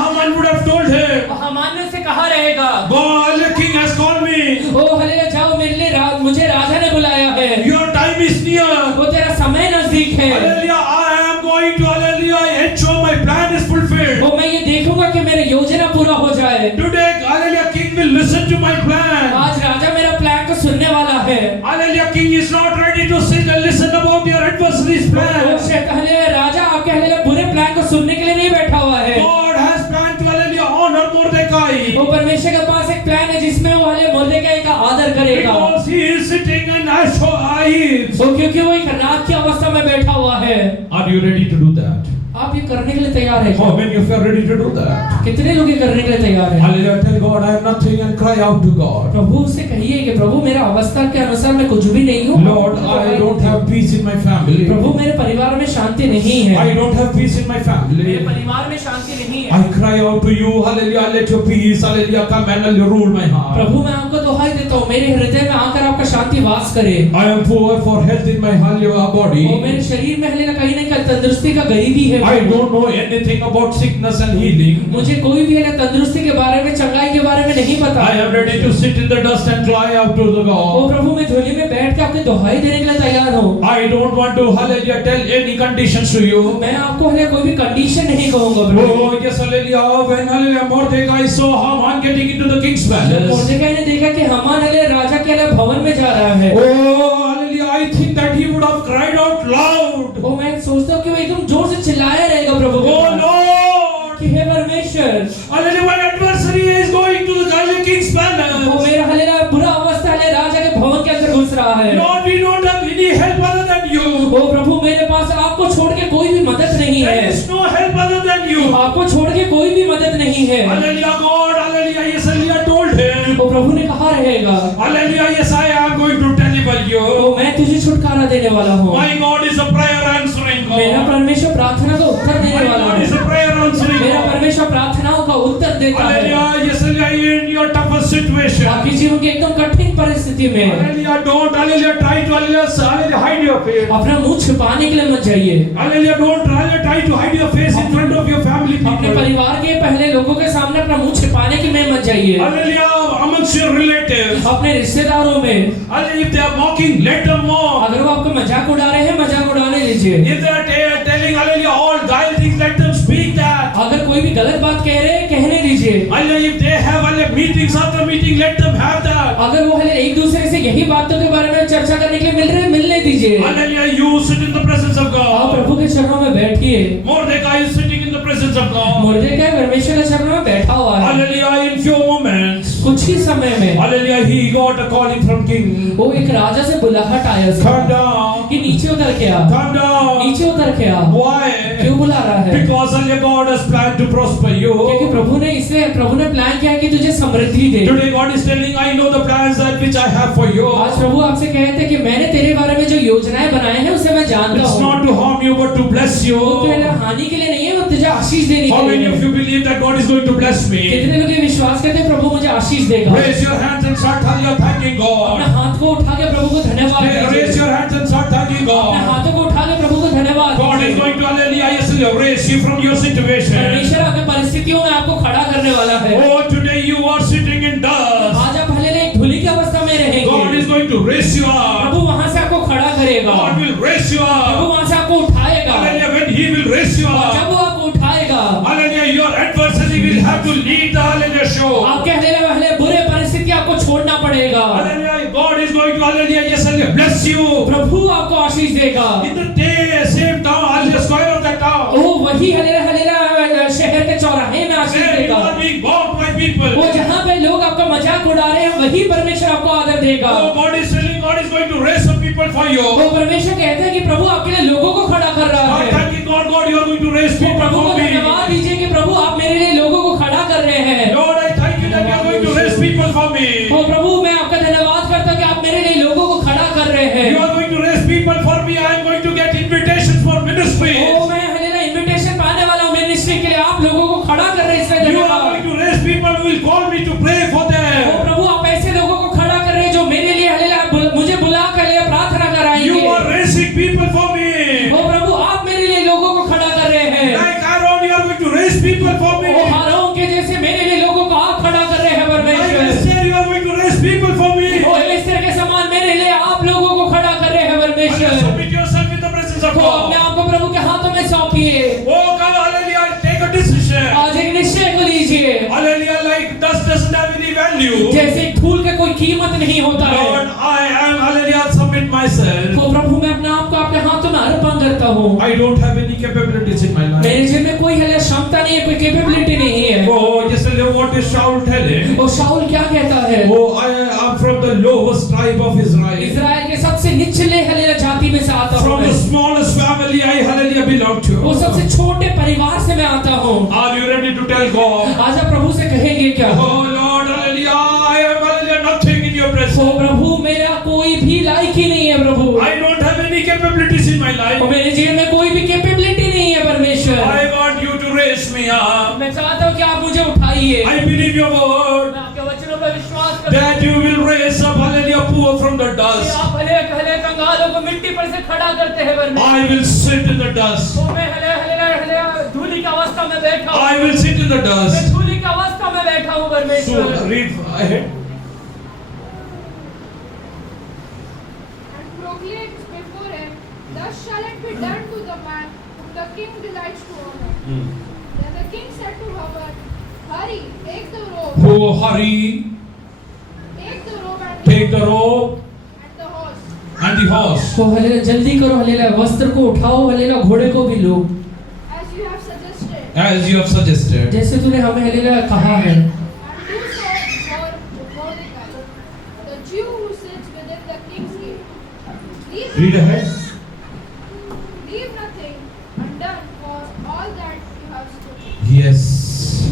Haman would have told him, हमान ने उससे कहा रहेगा, go, hallelujah, king has called me. ओ हले जाओ मेरे लिए मुझे राजा ने बुलाया है। Your time is near. वो तेरा समय नजदीक है। Hallelujah, I am going to hallelujah ensure my plan is fulfilled. वो मैं ये देखूंगा कि मेरी योजना पूरा हो जाए। Today, hallelujah, king will listen to my plan. आज राजा मेरा प्लान को सुनने वाला है। Hallelujah, king is not ready to sit and listen about your adversary's वो plan. हले राजा आपके हले बुरे प्लान को सुनने के लिए नहीं बैठा हुआ है। God has planned to hallelujah honor Mordecai. वो परमेश्वर के पास एक प्लान है जिसमें वो हले मुर्दकाई का आदर करेगा। Because he is sitting in Ashur. वो क्योंकि वो एक राग की अवस्था में बैठा हुआ है। Are you ready to do that? आप ये करने के लिए तैयार है क्या? How many of you are ready to do that? कितने लोग ये करने के लिए तैयार हैं? Hallelujah, tell God I am nothing and cry out to God. प्रभु से कहिए कि प्रभु मेरा अवस्था के अनुसार मैं कुछ भी नहीं हूँ। Lord, I don't have peace in my family. प्रभु मेरे परिवार में शांति नहीं है। I don't have peace in my मेरे family. परिवार में शांति नहीं है। I cry out to you, hallelujah, let your peace, hallelujah, come and hallelujah, rule my heart. प्रभु मैं आपको दोहाई देता हूँ, मेरे हृदय में आकर आपका शांति वास करे। I am poor for health in my hallelujah body. और मेरे शरीर में हले कहीं ना कहीं तंदुरुस्ती का गरीबी है। I don't know anything about sickness and healing. मुझे कोई भी हले तंदुरुस्ती के बारे में, चंगाई के बारे में नहीं पता। I am ready to sit in the dust and cry out to the O God. प्रभु मैं धूलि में बैठ के आपके दोहाई देने के लिए तैयार हूँ। I don't want to hallelujah tell any conditions to you. मैं आपको हले कोई भी कंडीशन नहीं कहूँगा प्रभु। Oh yes, hallelujah. When hallelujah Mordecai saw Haman getting into the king's palace. मुर्दकाई ने देखा कि हमान हले राजा के हले भवन में जा रहा है। Oh hallelujah, I think that he would have cried out loud. वो मैं सोचता हूँ कि वो एकदम जोर से चिल्लाया रहेगा प्रभु के Oh पास Lord. कि हे परमेश्वर, Hallelujah, my adversary is going to the hallelujah king's वो palace. मेरा हले बुरा अवस्था हले राजा के भवन के अंदर घुस रहा है। Lord, we don't have any help other than you. ओ प्रभु मेरे पास आपको छोड़ के कोई भी मदद नहीं There है। is no help other than you. आपको छोड़ के कोई भी मदद नहीं है। Hallelujah, God, hallelujah, Yesaya told him. वो प्रभु ने कहा रहेगा, Hallelujah, Yesaya, I am going to deliver तो you. मैं तुझे छुटकारा देने वाला हूँ। My God is a prayer answering मेरा God. परमेश्वर प्रार्थना का उत्तर देने My वाला God is है। a prayer answering मेरा God. परमेश्वर प्रार्थनाओं का उत्तर देता है। Hallelujah, Yesaya, in your toughest situation. आपके जीवन की एकदम कठिन परिस्थिति में Hallelujah, don't, hallelujah, try to, hallelujah, hide your face. अपना मुंह छिपाने के लिए मत जाइए। Hallelujah, don't, hallelujah, try to hide your face in front of your family अपने people. परिवार के पहले लोगों के सामने अपना मुंह छिपाने के में मत जाइए। Hallelujah, amongst your relatives. अपने रिश्तेदारों में Hallelujah, if they are mocking, let them mock. अगर वो आपको मजाक उड़ा रहे हैं, मजाक उड़ाने दीजिए। If they are telling, hallelujah, all guile things, let them speak that. अगर कोई भी गलत बात कह रहे हैं, कहने दीजिए। Hallelujah, if they have, hallelujah, meetings after meeting, let them have that. अगर वो हले एक दूसरे से यही बातों के बारे में चर्चा करने के लिए मिल रहे हैं, मिलने दीजिए। Hallelujah, you sit in the presence of आप God. प्रभु के चरणों में बैठिए। Mordecai is sitting in the presence of God. मुर्दे परमेश्वर के चरणों में बैठा हुआ है। Hallelujah, in few moments. कुछ ही समय में Hallelujah, he got a calling from king. वो एक राजा से बुलाहट आया उसको Come down. कि नीचे उतर के आ, Come down. नीचे उतर के आ। Why? क्यों बुला रहा है? Because hallelujah, God has planned to prosper क्योंकि you. प्रभु ने प्लान किया कि तुझे समृद्धि दे। Today God is telling, I know the plans that which I have for you. आज प्रभु आपसे कहते हैं कि मैंने तेरे बारे में जो योजनाएं बनाए हैं उसे मैं जानता It's हूँ। not to harm you, but to bless you. वो तेरे हानि के लिए नहीं है, वो तुझे आशीष देने How के many लिए of है। you believe that God is going to bless me? कितने लोग ये विश्वास करते हैं प्रभु मुझे आशीष देगा? Raise your hands and start hallelujah, thanking अपने God. हाथ को उठा के प्रभु को धन्यवाद Raise दीजिए। your hands and start thanking अपने God. हाथों को उठा के प्रभु को धन्यवाद God is दीजिए। going to hallelujah, yes, raise you from your situation. परमेश्वर आपके परिस्थितियों में आपको खड़ा करने वाला है। Oh, today you are sitting in dust. आज आप भले एक धूली की अवस्था में God रहेंगे, is going to raise you up. प्रभु वहां से आपको खड़ा करेगा। God will raise you Prabhu up. वहां से आपको उठाएगा। Hallelujah, when He will raise you और up. जब वो आपको उठाएगा, Hallelujah, your adversary will have to lead the hallelujah show. आपके हले बुरे परिस्थिति आपको छोड़ना पड़ेगा। Hallelujah, God is going to hallelujah, yes, hallelujah, bless you. प्रभु आपको आशीष देगा। In the day, same town, hallelujah, square of that town. वो वही हलेला शहर के चौराहे में आशीष Where you देगा। are being mocked by people. वो जहाँ पे लोग आपका मजाक उड़ा रहे हैं, वही परमेश्वर आपको आदर देगा। Oh, God is telling, God is going to raise some people for you. वो परमेश्वर कहते हैं कि प्रभु आपके लिए लोगों को खड़ा कर रहा Start है। thanking God, God, you are going to raise वो people प्रभु को for me. धन्यवाद दीजिए कि प्रभु आप मेरे लिए लोगों को खड़ा कर रहे हैं। Lord, I thank you that you are going to raise people for me. वो प्रभु मैं आपका धन्यवाद करता हूँ कि आप मेरे लिए लोगों को खड़ा कर रहे हैं। You are going to raise people for me. I am going to get invitations for ministry. ओ मैं हलेला इनविटेशन पाने वाला हूँ मिनिस्ट्री के लिए, आप लोगों को खड़ा कर रहे हैं इसलिए You are धन्यवाद। going to raise people who will call me to pray for O them. प्रभु आप ऐसे लोगों को खड़ा कर रहे हैं जो मेरे लिए हलेला मुझे बुला कर लिए प्रार्थना You कराएंगे। are raising people for me. ओ प्रभु आप मेरे लिए लोगों को खड़ा कर रहे हैं। Like Aaron, you are going to raise people for me. ओ हारून के जैसे मेरे लिए लोगों को आप खड़ा कर रहे हैं Like परमेश्वर। Esther, you are going to raise people for me. ओ एलिस्टर के समान मेरे लिए आप लोगों को खड़ा कर रहे हैं Hallelujah, परमेश्वर। submit yourself in the presence of तो अपने God. आप को प्रभु के हाथों में सौंपिए। Oh, come, hallelujah, take a decision. आज एक निश्चय को लीजिए। Hallelujah, like dust doesn't have any value. जैसे एक धूल का कोई कीमत नहीं होता है। Lord, I am, hallelujah, submit myself. तो प्रभु मैं अपने आप को आपके हाथों में अर्पण करता हूँ। I don't have any capabilities in my life. मेरे जीवन में कोई हले क्षमता नहीं है, कोई कैपेबिलिटी नहीं है। Oh, just tell you what is Shaul telling. और शाऊल क्या कहता है? Oh, I am from the lowest tribe of Israel. Israel के सबसे निचले हले जाति में से आता हूँ From the मैं। smallest family I, hallelujah, belong to. वो सबसे छोटे परिवार से मैं आता हूँ। Are you ready to tell God? आज आप प्रभु से कहेंगे क्या? Oh Lord, hallelujah, I am, hallelujah, nothing in your O presence. प्रभु मेरा कोई भी लायक ही नहीं है प्रभु। I don't have any capabilities in my और life. मेरे जीवन में कोई भी कैपेबिलिटी नहीं है परमेश्वर। I want you to raise me up. मैं चाहता हूँ कि आप मुझे उठाइए। I believe your word मैं आपके वचनों पर विश्वास करता हूँ that you will raise up, hallelujah, poor from the कि dust. आप हले हले कंगालों को मिट्टी पर से खड़ा करते हैं परमेश्वर। I will sit in the dust. तो मैं हले हले हले धूली की अवस्था में बैठा हूँ। I will sit in the मैं dust. धूली की अवस्था में बैठा हूँ So परमेश्वर। read ahead. and proclaims before him, thus shall it be done to the man whom the king delights to honor. Then the king said to Haman, hurry, take the robe, Oh, hurry, take the robe and the horse. and the horse. तो हले जल्दी करो, हले वस्त्र को उठाओ, हले घोड़े को भी लो, As you have suggested, As you have suggested. जैसे तूने हमें हले कहा है। and do so for Mordecai, the Jew who sits within the king's gate. Read ahead. Leave nothing undone for all that you have spoken. yes.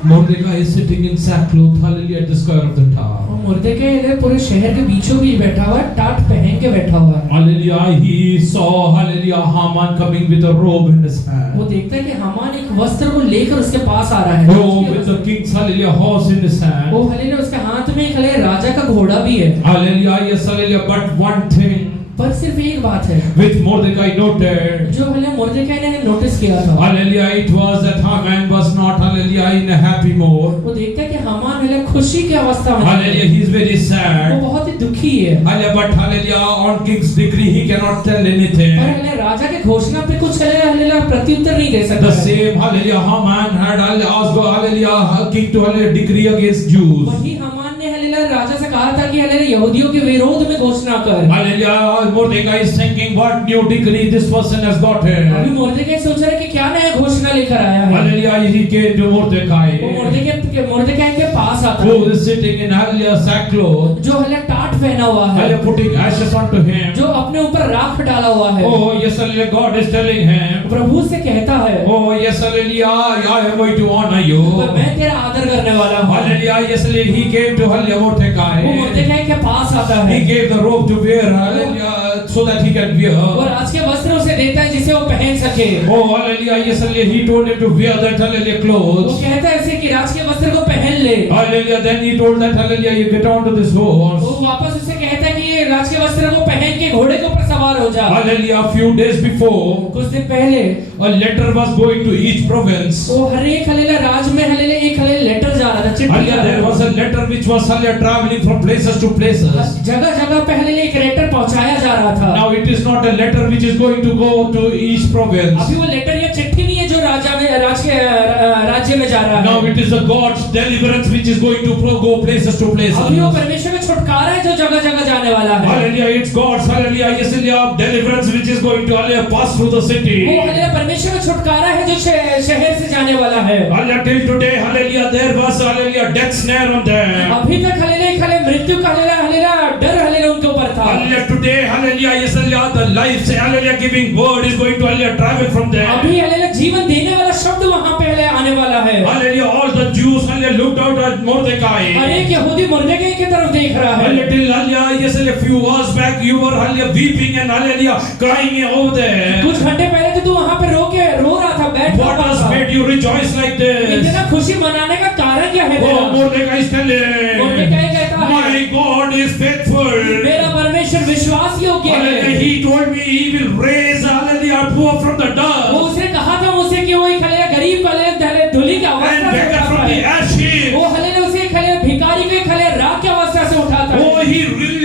Mordecai is sitting in sackcloth, hallelujah, at the square of the tower. और मुर्देकाई इधर पूरे शहर के बीचों बीच बैठा हुआ है, टाट पहन के बैठा हुआ है। Hallelujah, he saw, hallelujah, Haman coming with a robe in his वो hand. देखता है कि हामान एक वस्त्र को लेकर उसके पास आ रहा है। Oh, with the king's, hallelujah, horse in his वो hand. हलेले उसके हाथ में एक हले राजा का घोड़ा भी है। Hallelujah, yes, hallelujah, but one thing पर सिर्फ एक बात है which Mordecai noted. जो हले मुर्देकाई ने नोटिस किया था। Hallelujah, it was that Haman was not, hallelujah, in a happy mood. वो देखता है कि हामान हले खुशी की अवस्था में है। Hallelujah, he is very वो sad. बहुत ही दुखी है। Hallelujah, but hallelujah, on king's decree he cannot tell पर anything. हले राजा के घोषणा पे कुछ हले प्रत्युत्तर नहीं दे सकता The है। same, hallelujah, Haman had asked, hallelujah, king to hallelujah, decree against Jews. वही हामान ने हले राजा से कहा था कि हले यहूदियों के विरोध में घोषणा कर। Hallelujah, Mordecai is thinking what new decree this person has got अभी here. मुर्देकाई सोच रहा है कि क्या नया घोषणा लेकर आया है। Hallelujah, he came to वो Mordecai, मुर्देकाई के पास आता who है, is sitting in hallelujah sackcloth, जो हले टाट पहना हुआ है, hallelujah, putting ashes onto him. जो अपने ऊपर राख डाला हुआ है। Oh, yes, hallelujah, God is telling him, प्रभु से कहता है, oh, yes, hallelujah, I am going to honor you. पर मैं तेरा आदर करने वाला हूँ। Hallelujah, yes, hallelujah, he came to hallelujah वो Mordecai. मुर्देकाई के पास आता है He gave the robe to wear, hallelujah, so that he can wear. और आज के वस्त्र उसे देता है जिसे वो पहन सके। Oh, hallelujah, yes, hallelujah, he told him to wear that, hallelujah, वो clothes. कहता है ऐसे कि राज के वस्त्र को पहन ले। Hallelujah, then he told that, hallelujah, you get onto this वो horse. वापस उसे कहता है कि ये राज के वस्त्र को पहन के घोड़े के ऊपर सवार हो जा। Hallelujah, a few days before, कुछ दिन पहले a letter was going to each province. वो हर एक हलेला राज में हलेले एक हलेले लेटर जा रहा था, चिट्ठी जा Hallelujah, there रहा was a letter which was, hallelujah, traveling from places to places. था। जगह जगह पे हलेले एक लेटर पहुंचाया जा रहा था। Now it is not a letter which is going to go to each province. अभी वो लेटर या चिट्ठी नहीं है जो राज्य में जा रहा Now है। it is the God's deliverance which is going to go places to places. अभी वो परमेश्वर का छुटकारा है जो जगह जगह जाने वाला है। Hallelujah, it's God's, hallelujah, yes, hallelujah, deliverance which is going to, hallelujah, pass through the वो city. हलेला परमेश्वर का छुटकारा है जो शहर से जाने वाला है। Hallelujah, till today, hallelujah, there was, hallelujah, death snare on them. अभी तक हलेले मृत्यु का हलेला डर हलेला उनके ऊपर था। Hallelujah, today, hallelujah, yes, hallelujah, the life, hallelujah, giving word is going to, hallelujah, travel from there. अभी हलेला जीवन देने वाला शब्द वहां पे हलेला आने वाला है। Hallelujah, all the Jews, hallelujah, looked out at Mordecai. और एक यहूदी मुर्देकाई की तरफ देख रहा है। Hallelujah, till, hallelujah, yes, hallelujah, few hours back you were, hallelujah, weeping and, hallelujah, crying over there. कुछ घंटे पहले तो तू वहां पे रो रहा था, बैठ What रहा has था। made you rejoice like this? इतना खुशी मनाने का कारण क्या है Oh, तेरा? Mordecai is मुर्देकाई telling, कहता है, my God is faithful. मेरा परमेश्वर विश्वास योग्य Hallelujah, है। he told me he will raise, hallelujah, poor from the वो dust उसने कहा था मुझसे कि वो एक हलेला गरीब का हलेला धूली का and अवस्था से beggar from उठाता the है। ashes. वो हलेला उसे एक हलेला भिखारी को एक हलेला राख की अवस्था से उठाता है। Oh, he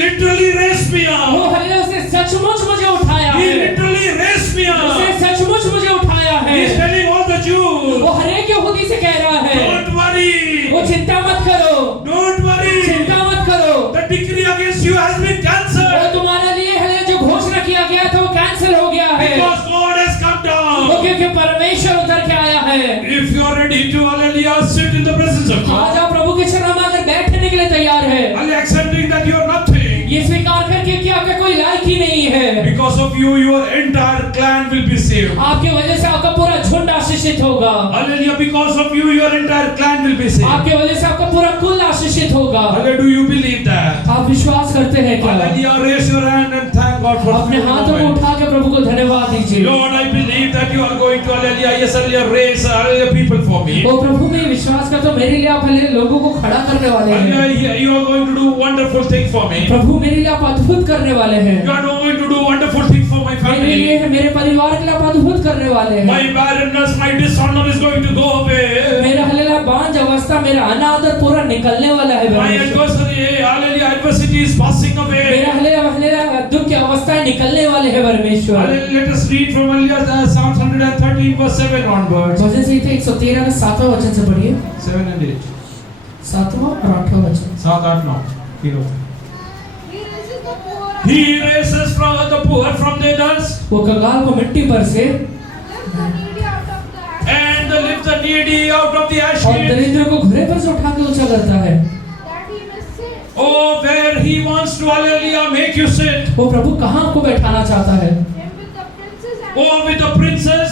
literally raised me वो up. हलेला उसने सचमुच मुझे उठाया He है। literally raised me उसने up. सचमुच मुझे उठाया है। He's telling all the Jews, वो हर एक यहूदी से कह रहा है, don't worry, वो चिंता मत करो, don't worry. चिंता मत करो। The decree against you has been वो cancelled तुम्हारे लिए है जो घोषणा किया गया था वो कैंसिल हो गया है। because God has come वो down. क्योंकि परमेश्वर उतर के आया है। If you are ready to, hallelujah, sit in the presence of God, आज आप प्रभु के चरणों में अगर बैठने के लिए तैयार है, hallelujah, accepting that you are nothing. ये स्वीकार करके कि आपका कोई लायक ही नहीं है। Because of you, your entire clan will be saved. आपकी वजह से आपका पूरा झुंड आशीषित होगा। Hallelujah, because of you, your entire clan will be saved. आपकी वजह से आपका पूरा कुल आशीषित होगा। Hallelujah, do you believe that? आप विश्वास करते हैं क्या? Hallelujah, raise your hand and thank God for अपने this हाथों को moment. उठा के प्रभु को धन्यवाद दीजिए। Lord, I believe that you are going to, hallelujah, yes, hallelujah, raise, hallelujah, people for me. ओ प्रभु मैं विश्वास करता हूँ मेरे लिए आप हलेले लोगों को खड़ा करने वाले हैं। Hallelujah, you are going to do wonderful things for me. प्रभु मेरे लिए आप अद्भुत करने वाले हैं। You are going to do wonderful things for my मेरे लिए family. मेरे परिवार के लिए आप अद्भुत करने वाले हैं। My barrenness, my dishonor is going to go away. मेरा हलेला बांझ अवस्था, मेरा अनादर पूरा निकलने वाला है। My adversity, hallelujah, adversity is passing away. मेरा हलेला दुख की अवस्था निकलने वाले हैं परमेश्वर। Hallelujah, let us read from hallelujah, Psalms 113 verse 7 onwards. भजन संहिता 113 का 7वां वचन से पढ़िए। 7 and 8. 7वां और 8वां वचन। 7, 8, 9. Hero. He raises the poor up He raises from the poor from the dust वो कंगाल को मिट्टी पर से and lifts the needy out of the and lift the needy out of the और ashes. दरिद्र को घुरे पर से उठा के ऊंचा करता है। that he may sit. Oh, where he wants to, hallelujah, make you sit. वो प्रभु कहाँ आपको बैठाना चाहता है? Him with the princes and Oh, with the princes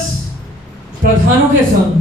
प्रधानों के संग,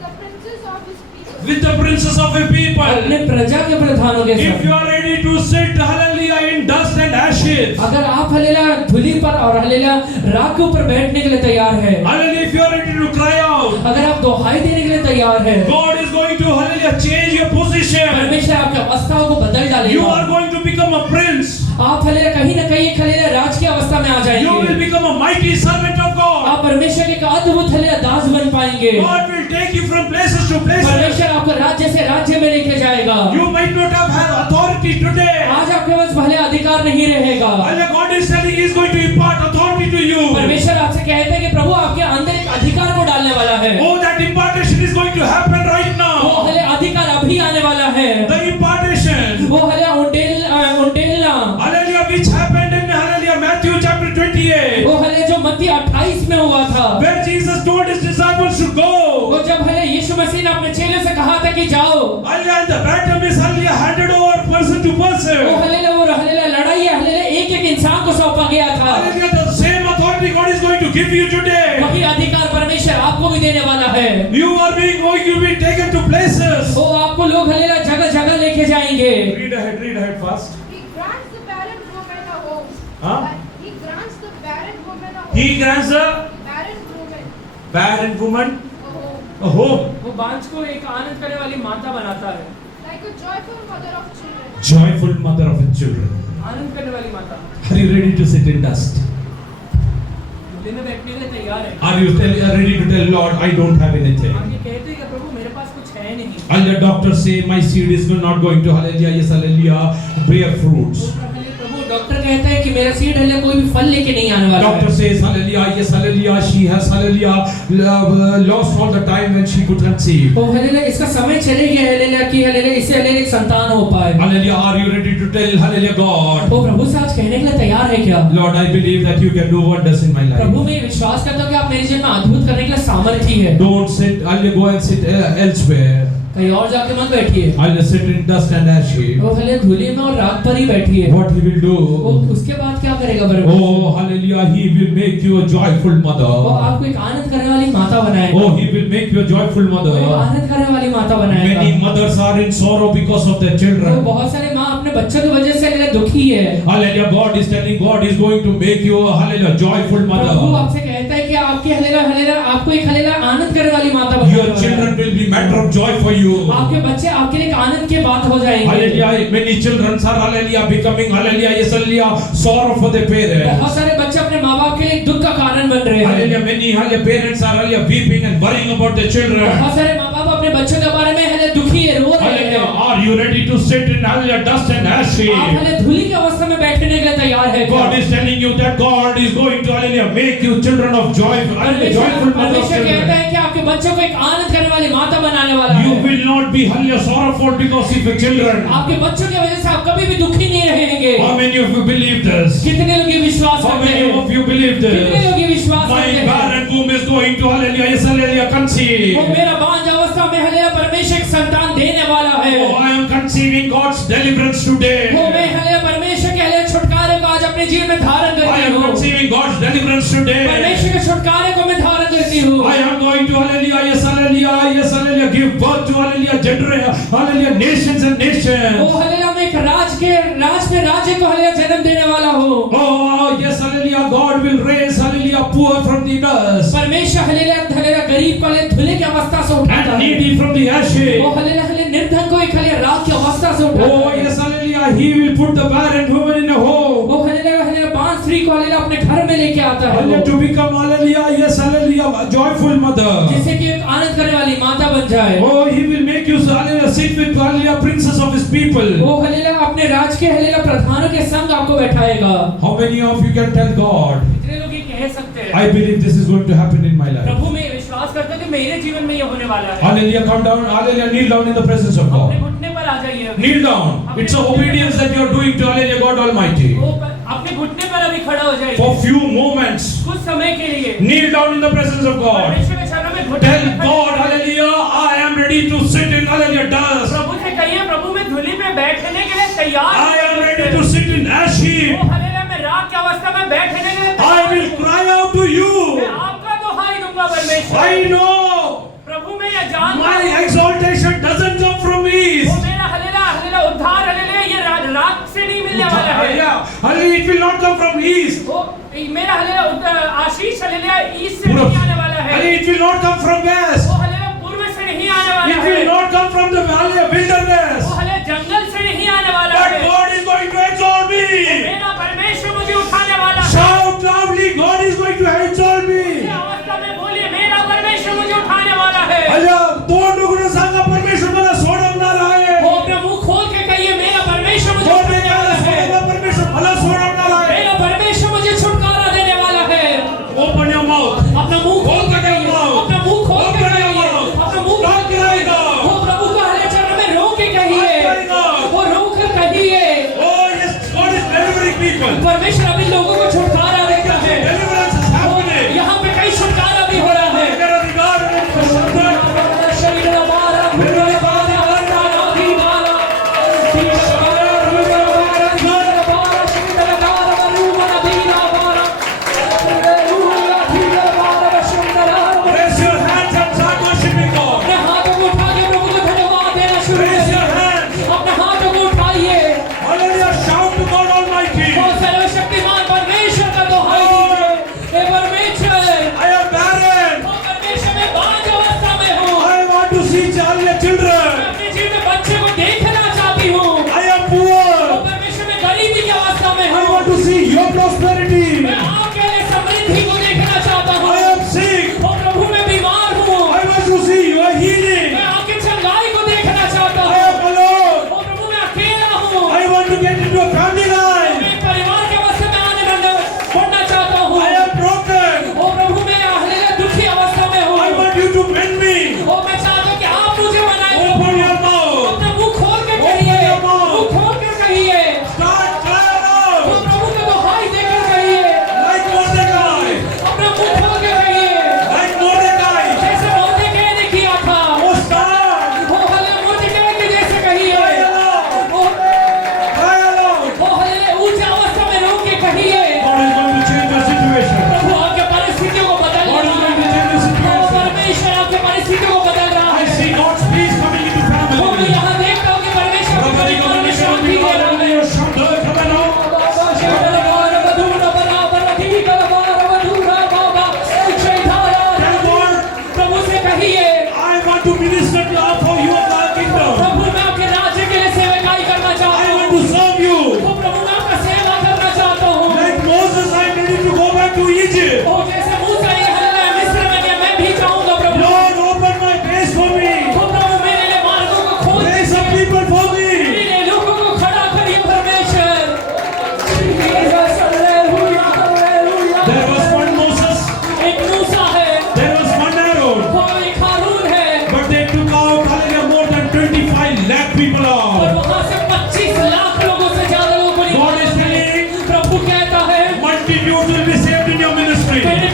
the princes of his people. with the princes of the people. अपने प्रजा के प्रधानों के If you संग। are ready to sit, hallelujah, in dust and ashes, अगर आप हलेला धूली पर और हलेला राख के ऊपर बैठने के लिए तैयार है, hallelujah, if you are ready to cry out, अगर आप दोहाई देने के लिए तैयार है, God is going to, hallelujah, change your position. परमेश्वर आपकी अवस्थाओं को बदल You डालेगा। are going to become a prince. आप हलेला कहीं ना कहीं एक हलेला राज की अवस्था में आ You will जाएंगे। become a mighty servant of God. आप परमेश्वर के एक अद्भुत हलेला दास बन पाएंगे। God will take you from places to places. परमेश्वर आपको राज्य से राज्य में लेके जाएगा। You might not have had authority today. आज आपके पास भले अधिकार नहीं रहेगा। And God is telling He is going to impart authority to you. परमेश्वर आपसे कहते हैं कि प्रभु आपके अंदर एक अधिकार को डालने वाला है। Oh, that impartation is going to happen right वो now. हले अधिकार अभी आने वाला है। The impartation, वो हले उंडेलना, hallelujah, which happened in, hallelujah, Matthew chapter 28, वो हले जो मत्ती 28 में हुआ था, where Jesus told His disciples to go. वो जब हले यीशु मसीह ने अपने चेले से कहा था कि जाओ, Hallelujah, and the baton is, hallelujah, handed over person to वो person. हले लड़ाई हले एक एक इंसान को सौंपा गया था। Hallelujah, the same authority God is going to give you today. वही अधिकार परमेश्वर आपको भी देने वाला है। You are going to be taken to places. वो आपको लोग हले जगह जगह लेके जाएंगे। Read ahead fast. He grants the barren woman a home. Huh? He grants the barren woman a home. He grants a Barren woman barren woman a home. a home. वो बांझ को एक आनंद करने वाली माता बनाता है। Like a joyful mother of children. Joyful mother of its children. आनंद करने वाली माता। Are you ready to sit in dust? धूली में बैठने के लिए तैयार है। Are you ready to tell Lord, I don't have anything? आप ये कहते हैं कि प्रभु मेरे पास कुछ है नहीं। And the doctor say my seed is not going to, hallelujah, yes, hallelujah, bear fruits. Prabhu doctor कहता है कि मेरा सीड हले कोई भी फल लेके नहीं आने वाला Doctor है। says, hallelujah, yes, hallelujah, she has, hallelujah, lost all the time when she could conceive. तो हले इसका समय चले गया हले कि हले इससे हले एक संतान हो पाए। Hallelujah, are you ready to tell, hallelujah, God, तो प्रभु से आज कहने के लिए तैयार है क्या? Lord, I believe that you can do wonders in my Prabhu life. मैं विश्वास करता हूँ कि आप मेरे जीवन में अद्भुत करने के लिए सामर्थ्य है। Don't sit, hallelujah, go and sit elsewhere. कहीं और जाके मत बैठिए। Hallelujah, sit in dust and ashes. वो हले धूली में और राख पर ही बैठिए। What he will वो do? उसके बाद क्या करेगा परमेश्वर? Oh, hallelujah, he will make you a joyful वो mother. आपको एक आनंद करने वाली माता बनाएगा। Oh, he will make you a joyful वो एक mother. आनंद करने वाली माता बनाएगा। Many mothers are in sorrow because of their तो children. बहुत सारे माँ अपने बच्चों की वजह से हले दुखी है। Hallelujah, God is telling, God is going to make you a, hallelujah, joyful Prabhu mother. आपसे कहता है कि आपकी हलेला आपको एक हलेला आनंद करने वाली माता बनाने Your वाला है। children will be matter of joy for you. आपके बच्चे आपके लिए एक आनंद की बात हो जाएंगे। Hallelujah, many children are, hallelujah, becoming, hallelujah, yes, hallelujah, sorrow for their parents. बहुत सारे बच्चे अपने माँ बाप के लिए एक दुख का कारण बन रहे हैं। Hallelujah, many, hallelujah, parents are, hallelujah, weeping and worrying about their children. बहुत सारे माँ बाप अपने बच्चों के बारे में हले दुखी है, रो रहे Hallelujah, हैं। are you ready to sit in, hallelujah, dust and आप ashes? हले धूली की अवस्था में बैठने के लिए तैयार है। God is telling you that God is going to, hallelujah, make you children of joy, hallelujah, joyful mother of परमेश्वर कहता children. है कि आपके बच्चों को एक आनंद करने वाली माता बनाने वाला You है। will not be, hallelujah, sorrowful because of your children. आपके बच्चों की वजह से आप कभी भी दुखी नहीं रहेंगे। How many of you believe this? कितने लोग ये विश्वास How करते many हैं? of you believe कितने this? लोग ये विश्वास My करते हैं? barren womb is going to, hallelujah, yes, hallelujah, वो conceive. मेरा बांझ अवस्था में हले परमेश्वर एक संतान देने वाला है। Oh, I am conceiving God's deliverance वो today. मैं हले परमेश्वर के हले छुटकारे को आज अपने जीवन में धारण I करती am हूँ। conceiving God's deliverance today. परमेश्वर के छुटकारे को मैं धारण करती हूँ। I am going to, hallelujah, yes, hallelujah, yes, hallelujah, give birth to, hallelujah, hallelujah, nations and वो nations. हलेला में एक राज पे राज्य को हलेला जन्म देने वाला हूँ। Oh, yes, hallelujah, God will raise, hallelujah, poor from the dust परमेश्वर हलेला गरीब को हले धुले की अवस्था से उठाता and है। needy from the ashes. वो हलेला निर्धन को एक हले राख की अवस्था से उठाता Oh, है। yes, hallelujah, He will put the barren woman in a home. वो हलेला बांझ स्त्री को हलेला अपने घर में लेके आता है। Hallelujah, to become, hallelujah, yes, hallelujah, a joyful mother. जिससे कि एक आनंद करने वाली माता बन जाए। Oh, He will make you, hallelujah, sit with, hallelujah, princes of His people. वो हलेला अपने राज के हलेला प्रधानों के संग आपको बैठाएगा। How many of you can tell God, कितने लोग ये कह सकते हैं? I believe this is going to happen in my life? प्रभु मैं विश्वास करता हूँ कि मेरे जीवन में ये होने वाला है। Hallelujah, come down, hallelujah, kneel down in the presence of अपने God. घुटने पर आ जाइए अभी। Kneel down. It's an obedience that you are doing to, hallelujah, God Almighty. वो अपने घुटने पर अभी खड़ा हो जाइए। For few moments, कुछ समय के लिए kneel down in the presence of God. परमेश्वर के चरणों में घुटने Tell पर खड़े God, होइए। hallelujah, I am ready to sit in, hallelujah, dust. प्रभु से कहिए प्रभु मैं धूली में बैठने के लिए तैयार हूँ। I am ready to sit in ashes. वो हलेला में राख की अवस्था में बैठने के लिए I तैयार will हूँ। cry out to मैं you. आपका दुहाई दूंगा परमेश्वर। I know Hallelujah, it will not come from east. वो मेरा हालेलुया आशीष हालेलुया ईस्ट से नहीं आने वाला है। Hallelujah, it will not come from west. वो हालेलुया पूर्व से नहीं आने वाला It है। will not come from the valley of wilderness. वो हालेलुया जंगल से नहीं आने वाला But है। God is going to exalt me. मेरा परमेश्वर मुझे उठाने वाला है। Shout loudly, God is going to exalt me. इस अवस्था में बोलिए मेरा परमेश्वर मुझे उठाने वाला है। Hallelujah, दोन लोगों सांगा परमेश्वर मला सोडवणार आहे. वो अपना मुंह खोल के कहिए मेरा परमेश्वर मुझे दोन उठाने वाला है। लोकांना परमेश्वर मला सोडवणार आहे. मेरा परमेश्वर मुझे छुटकारा देने वाला है। Open your mouth. अपना मुंह खोल के कहिए, अपना मुंह खोल के Open your कहिए, mouth. अपना मुंह God करेगा. वो प्रभु का हले चरण में रो के कहिए, वो रो कर कहिए। Oh yes, God is delivering people. परमेश्वर अभी लोगों को छुटकारा देता है। Deliverance is happening. यहाँ पे कई छुटकारा भी हो रहा है। अगर अधिकार है तो शरीर हमारा भूल पाना हमारा भी मारा तीन हमारा रूप हमारा घर हमारा शरीर हमारा रूप हमारा हमारा हालेलुया ठीक हमारा सुंदर raise your hands and start worshiping God. अपने हाथों को उठा के प्रभु को धन्यवाद देना शुरू Raise your करिए। hands. अपने हाथों को उठाइए Hallelujah, shout to God Almighty. और सर्वशक्तिमान परमेश्वर का दोहाई दीजिए। हे परमेश्वर I am barren. ओ परमेश्वर मैं बांझ अवस्था में हूँ। I want to see all your children. मैं अपने जीवन में बच्चे को देखना चाहती हूँ। I am poor. ओ परमेश्वर मैं गरीबी की अवस्था में I हूँ। want to see your prosperity. मैं आपके लिए समृद्धि को देखना चाहता हूँ। I am sick. ओ प्रभु मैं बीमार हूँ। I want to see your healing. मैं आपकी चंगाई को देखना चाहता I हूँ। am alone. ओ प्रभु मैं अकेला हूँ। I want to get into a family life. मैं परिवार के अवस्था में आने बढ़ना चाहता हूँ। I am broken. ओ प्रभु मैं हालेलुया दुखी अवस्था में हूँ। I want you to mend me. ओ मैं चाहता हूँ कि आप मुझे बनाए Open प्रभु। your mouth. अपना मुंह खोल के Open कहिए, your mouth. मुंह खोल के कहिए। Start cry ओ out. प्रभु का दोहाई देकर कहिए, Like Mordecai. अपना मुंह खोल के कहिए। Like Mordecai. जैसे मोर्देकै ने किया था। Oh, start. वो हालेलुया मोर्देकै के जैसे कहिए। Cry aloud. ओ Cry aloud. वो हालेलुया ऊंची अवस्था में रो के कहिए। God is going to change your situation. प्रभु आपके परिस्थितियों को बदल God is रहा going to है। change your O situation. परमेश्वर आपके परिस्थितियों को बदल रहा I है। see God's peace coming into वो मैं family. यहाँ देखता हूँ कि परमेश्वर के परिवार में शांति दे रहा है। Come on. Tell God, प्रभु से कहिए I want to minister to you for your kingdom. प्रभु मैं आपके राज्य के लिए सेवकाई करना चाहता I हूँ। want to serve you. तो प्रभु मैं आपका सेवा करना चाहता हूँ। Like Moses, I am ready to go back to Egypt. ओ जैसे मूसा ने हालेलुया मिस्र में गया, मैं भी जाऊँगा प्रभु। Lord, open my face for me. तो प्रभु मेरे लिए मार्गों को खोल Raise some people for me. मेरे लिए लोगों को खड़ा करिए परमेश्वर। Jesus, hallelujah, hallelujah. There was one Moses, एक मूसा है, there was one Aaron, कोई एक हारून है, but they took out hallelujah more than 25 lakh people और out. वहाँ से 25 लाख लोगों से ज्यादा लोगों को God is निकाला है। saying, प्रभु कहता है multitudes will be saved in your ministry. मेरे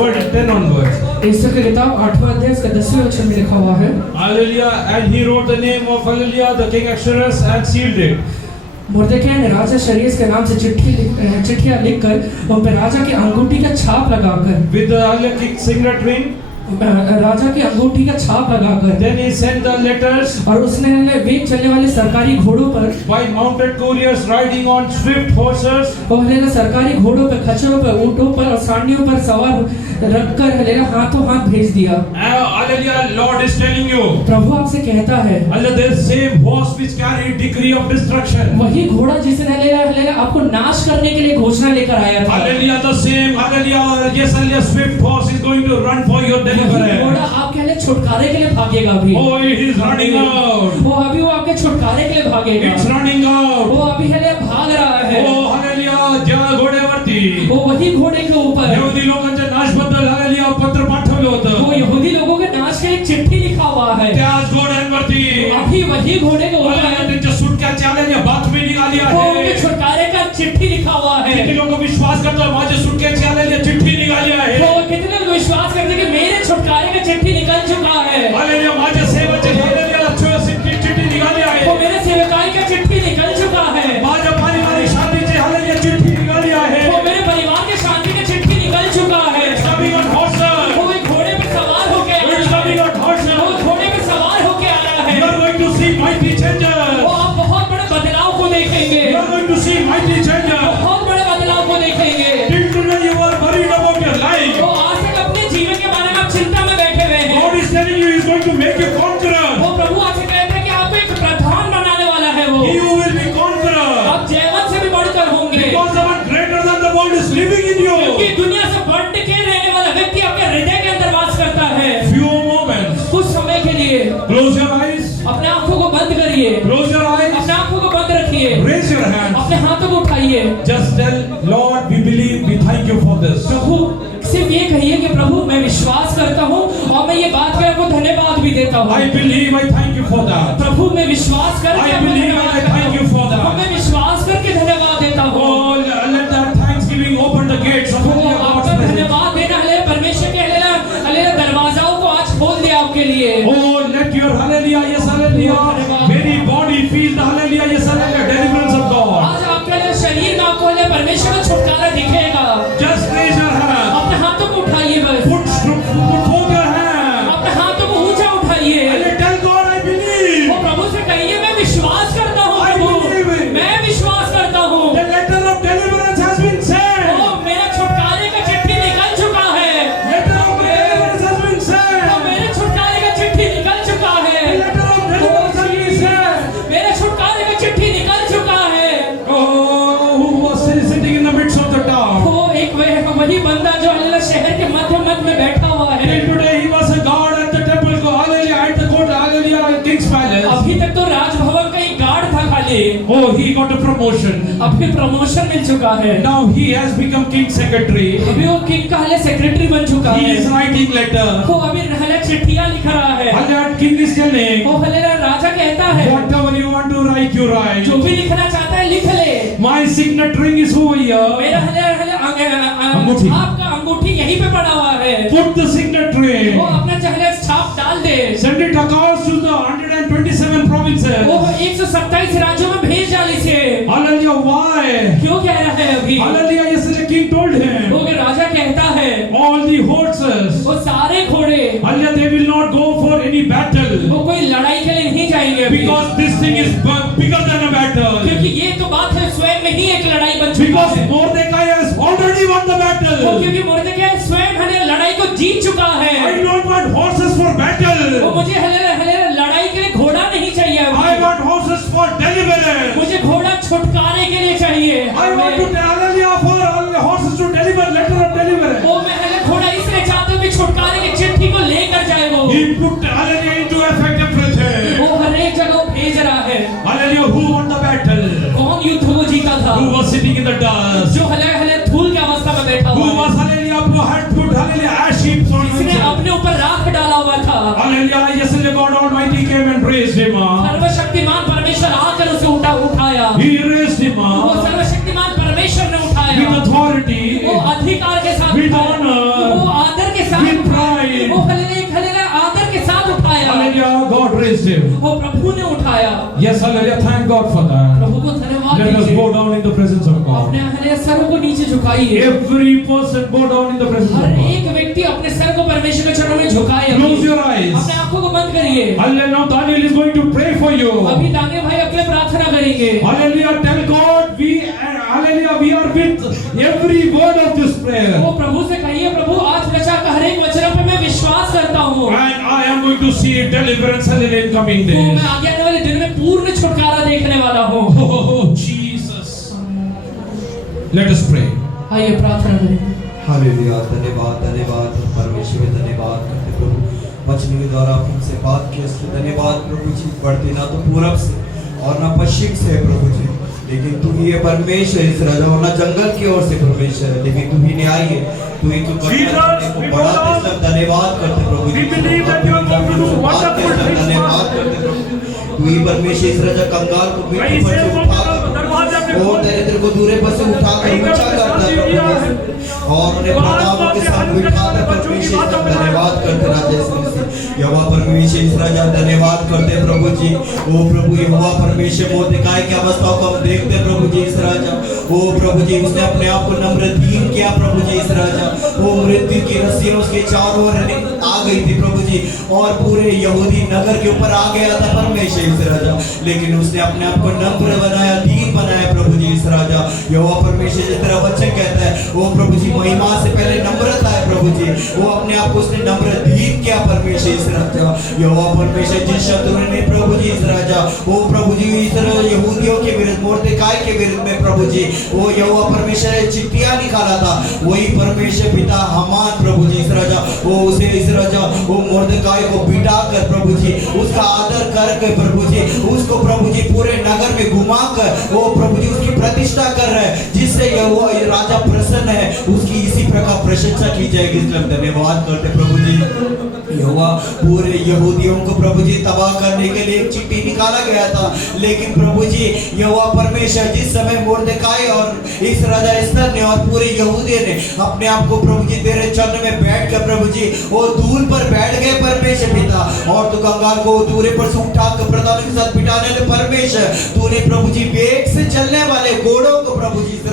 verse 10 onwards. एस्तर की किताब 8वां अध्याय इसका 10वें वचन में लिखा हुआ है, Hallelujah. And he wrote the name of Hallelujah, the king Ahasuerus, and sealed it. मुर्दकै ने राजा शरीयस के नाम से चिट्ठियां लिखकर उन पर राजा की अंगूठी का छाप लगाकर, With the Hallelujah king's signet ring. राजा की अंगूठी का छाप लगाकर, Then he sent the letters और उसने वेग चलने वाले सरकारी घोड़ों पर, by mounted couriers riding on swift horses. और हलेला सरकारी घोड़ों पर, खच्चरों पर, ऊंटों पर और सांडियों पर सवार रखकर हलेला हाथों हाथ भेज दिया। Hallelujah, Lord is telling you. प्रभु आपसे कहता है, Hallelujah, the same horse which carried decree of destruction. वही घोड़ा जिसने हलेला आपको नाश करने के लिए घोषणा लेकर आया था, Hallelujah, the same Hallelujah, yes, Hallelujah, swift horse is going to run for your वही घोड़ा deliverance. आपके लिए छुटकारे के लिए भागेगा भी। Oh, it is running out. वो अभी वो आपके छुटकारे के लिए भागेगा। It's running out. वो अभी हले भाग रहा है। Oh, Hallelujah, ज्या घोड्यावरती वो वही घोड़े के ऊपर, यहुदी लोकांच्या नाशबद्दल Hallelujah पत्र पाठवलं वो होतं. यहूदी लोगों के नाश के लिए चिट्ठी लिखा हुआ है। त्याच घोड्यांवरती अभी वही घोड़े के ऊपर Hallelujah, त्यांच्या सुटक्याची Hallelujah बातमी निघाली वो उनके आहे. छुटकारे का चिट्ठी लिखा हुआ है। किती लोक विश्वास करतात माझ्या सुटक्याची Hallelujah चिठ्ठी निघाली आहे. वो कितने लोग विश्वास करते हैं कि मेरे छुटकारे का चिट्ठी निकल चुका है। Hallelujah, माझ्या सेवेची Hallelujah चिठ्ठी निघाली आहे. वो मेरे सेवकाई का चिट्ठी निकल चुका है। माझ्या पारिवारिक शांतीची Hallelujah चिठ्ठी निघाली आहे. वो मेरे परिवार के शांति का चिट्ठी निकल चुका है। It's coming on horses. वो एक घोड़े पर सवार होके आया It's coming है। on horses. वो घोड़े पर सवार होके आया है। You are going to see mighty changes. वो आप बहुत बड़े बदलाव को देखेंगे। You are going to see mighty changes. बहुत बड़े बदलाव को देखेंगे। Till today you are worried about your life. वो आज तक अपने जीवन के बारे में आप चिंता में बैठे हुए हैं। God is telling you He is going to make you conqueror. वो प्रभु आपसे कहते हैं कि आपको एक प्रधान बनाने वाला है वो। You will be conqueror. आप जयवंत से भी बढ़कर होंगे। Because someone greater than the world is living in you. क्योंकि दुनिया से बढ़ के रहने वाला व्यक्ति आपके हृदय के अंदर वास करता है। Few moments. कुछ समय के लिए Close your eyes. अपने आंखों को बंद करिए। Close your eyes. अपने आंखों को बंद रखिए। Raise your hands. अपने हाथों को उठाइए। Just tell Lord, we believe, we thank you for this. प्रभु सिर्फ ये कहिए कि प्रभु मैं विश्वास करता हूँ और मैं ये बात कर आपको धन्यवाद भी देता हूँ। I believe, I thank you for that. प्रभु मैं विश्वास करके I आपको believe धन्यवाद and I देता thank you for हूँ। that. और मैं विश्वास करके धन्यवाद देता हूँ। Oh, let that thanksgiving open the gates of वो God's आपका presence. धन्यवाद देना हले परमेश्वर के हले दरवाजाओं को आज खोल दिया आपके लिए। Oh, let your Hallelujah, yes, Hallelujah, very body feel the Hallelujah, yes, Hallelujah, deliverance of God. आज आपके लिए शरीर में आपको हले परमेश्वर का छुटकारा दिखेगा। Just raise your hand. अपने हाथों को उठाइए बस। Put both your hands. अपने हाथों को ऊंचा उठाइए। And tell God, I believe. वो प्रभु से कहिए मैं विश्वास करता हूँ I प्रभु। believe it. मैं विश्वास करता हूँ। The letter of deliverance has been sent. ओ मेरा छुटकारे का चिट्ठी निकल चुका है। Letter of deliverance has been O sent. मेरे छुटकारे का चिट्ठी निकल चुका है। Letter of deliverance has been sent. मेरे छुटकारे का चिट्ठी निकल चुका है। Oh, who was sitting in the midst of the town? वो एक वही बंदा जो अल्लाह शहर के मध्य में बैठा हुआ है। Till today he was a guard at the temple, Hallelujah, at the court, Hallelujah, at King's palace. अभी तक तो राजभवन का एक गार्ड था खाली। Oh, he got a promotion. अभी प्रमोशन मिल चुका है। Now he has become King's secretary. अभी वो किंग का हले सेक्रेटरी बन चुका He है। is writing letter. वो अभी हले चिट्ठियां लिख रहा है। Hallelujah, King is telling, वो हले राजा कहता है whatever you want to write, you write. जो भी लिखना चाहता है लिख ले। My signet ring is over here. मेरा अंगूठी। आपका अंगूठी यहीं पे पड़ा हुआ है। Put the signet ring. वो अपना चाहे छाप डाल दे। Send it across to the 127 provinces. वो 127 राज्यों में भेज डाल इसे। Hallelujah, why? क्यों कह रहा है अभी? Hallelujah, yesterday King told him, वो कि राजा कहता है all the horses, वो सारे घोड़े Hallelujah, they will not go for any battle. वो कोई लड़ाई के लिए नहीं जाएंगे अभी। Because this thing is bigger than a battle. क्योंकि ये तो बात है स्वयं में ही एक लड़ाई बन चुकी Because है। Mordecai has already won the वो battle. क्योंकि मुर्दकै स्वयं हले लड़ाई को जीत चुका है। I don't want horses for वो battle. मुझे हले लड़ाई के लिए घोड़ा नहीं चाहिए अभी। I want horses for deliverance. मुझे घोड़ा छुटकारे के लिए चाहिए। I want to tell Hallelujah for horses to deliver letter of deliverance. वो मैं हले घोड़ा इसलिए चाहता हूँ कि छुटकारे की चिट्ठी को लेकर जाए वो। He put Hallelujah into effect everything. वो हर एक जगह भेज रहा है। Hallelujah, who won the battle? कौन युद्ध को जीता था? Who was sitting in the dust? जो हले धूल की अवस्था में बैठा Who हुआ was है। Hallelujah who had put Hallelujah ash heaps on जिसने himself? अपने ऊपर राख डाला हुआ था। Hallelujah, yesterday God Almighty came and raised him up. सर्वशक्तिमान परमेश्वर आकर उसे उठाया। He raised him वो up सर्वशक्तिमान परमेश्वर ने with उठाया। authority, वो अधिकार के साथ with उठाया। honor, वो वो प्रभु ने उठाया। Yes, hallelujah. Thank God for that. प्रभु को धन्यवाद Let us दीजिए। bow down in the presence of God. अपने हरे सर को नीचे झुकाइए। Every person bow down in the presence of her God. एक व्यक्ति अपने सर को परमेश्वर के चरणों में झुकाए। Close your eyes. अपने आंखों को बंद करिए। Hallelujah. Now Daniel is going to pray for you. अभी दानियल भाई अपने प्रार्थना करेंगे। Hallelujah. Tell God hallelujah, we are with every word of this prayer. वो प्रभु से कहिए, प्रभु आज रचा का हर एक वचन पे मैं विश्वास करता हूँ। And I am going to see deliverance hallelujah in coming तो days. मैं आगे आने वाले दिन में पूर्ण छुटकारा देखने वाला हूँ। Oh, Jesus. Let us pray. आइए प्रार्थना करें। हालेलुया। धन्यवाद धन्यवाद परमेश्वर, धन्यवाद करते प्रभु वचन के द्वारा आप हमसे बात किए, इसलिए धन्यवाद प्रभु जी। बढ़ते ना तो पूरब से और ना पश्चिम से है प्रभु जी, लेकिन तू ही है परमेश्वर इस राजा, और ना जंगल की ओर से परमेश्वर है, लेकिन तू ही न्याय है। तू ही तो धन्यवाद करते प्रभु जी। धन्यवाद करते प्रभु। तू ही परमेश्वर इस राजा कंगाल को मिट्टी पर से उठाकर और दरिद्र को दूर पर से उठाकर ऊंचा करता है प्रभु जी, और उन्हें प्रताप के साथ बिठाकर परमेश्वर का धन्यवाद करते राजा यीशु यहोवा परमेश्वर इस राजा धन्यवाद करते प्रभु जी। ओ प्रभु यहोवा परमेश्वर मोर्देकाई की अवस्था को हम देखते प्रभु जी इस राजा। ओ प्रभु जी उसने अपने आप को नम्र दीन किया प्रभु जी इस राजा। वो मृत्यु की रस्सी उसके चारों ओर आ गई थी प्रभु जी, और पूरे यहूदी नगर के ऊपर आ गया था परमेश्वर इस राजा, लेकिन उसने अपने आप को नम्र बनाया, दीन बनाया प्रभु जी इस राजा। यहोवा परमेश्वर जिस तरह वचन कहता है, वो प्रभु जी महिमा से पहले नम्रता है प्रभु जी। वो अपने आप को उसने नम्र दीन किया परमेश्वर इस राजा। यहोवा परमेश्वर जिस शत्रु ने प्रभु जी इस राजा, वो प्रभु जी इस यहूदियों के विरुद्ध, मोर्देकाई के विरुद्ध में प्रभु जी वो यहोवा परमेश्वर चिट्ठियां निकाला था, वही परमेश्वर पिता हामान प्रभु जी इस राजा, वो उसे इस राजा वो मोर्देकाई को बिठा कर प्रभु जी उसका आदर करके प्रभु जी उसको प्रभु जी पूरे नगर में घुमा कर वो प्रभु जी उसकी प्रतिष्ठा कर रहे हैं, जिससे वो राजा प्रसन्न है, उसकी इसी प्रकार प्रशंसा की जाएगी। इसलिए धन्यवाद करते प्रभु जी। यहोवा पूरे यहूदियों को प्रभु जी तबाह करने के लिए एक चिट्ठी निकाला गया था, लेकिन प्रभु जी यहोवा परमेश्वर जिस समय मोर्देकाई और इस राजा एस्तर ने और पूरे यहूदियों ने अपने आप को प्रभु जी तेरे चरण में बैठ कर प्रभु जी वो धूल पर बैठ गए परमेश्वर पिता, और तू कंगाल को दूरे पर से उठा कर प्रधान के साथ बिठाने वाले परमेश्वर, तूने प्रभु जी वेग से चलने वाले घोड़ों को प्रभु जी इस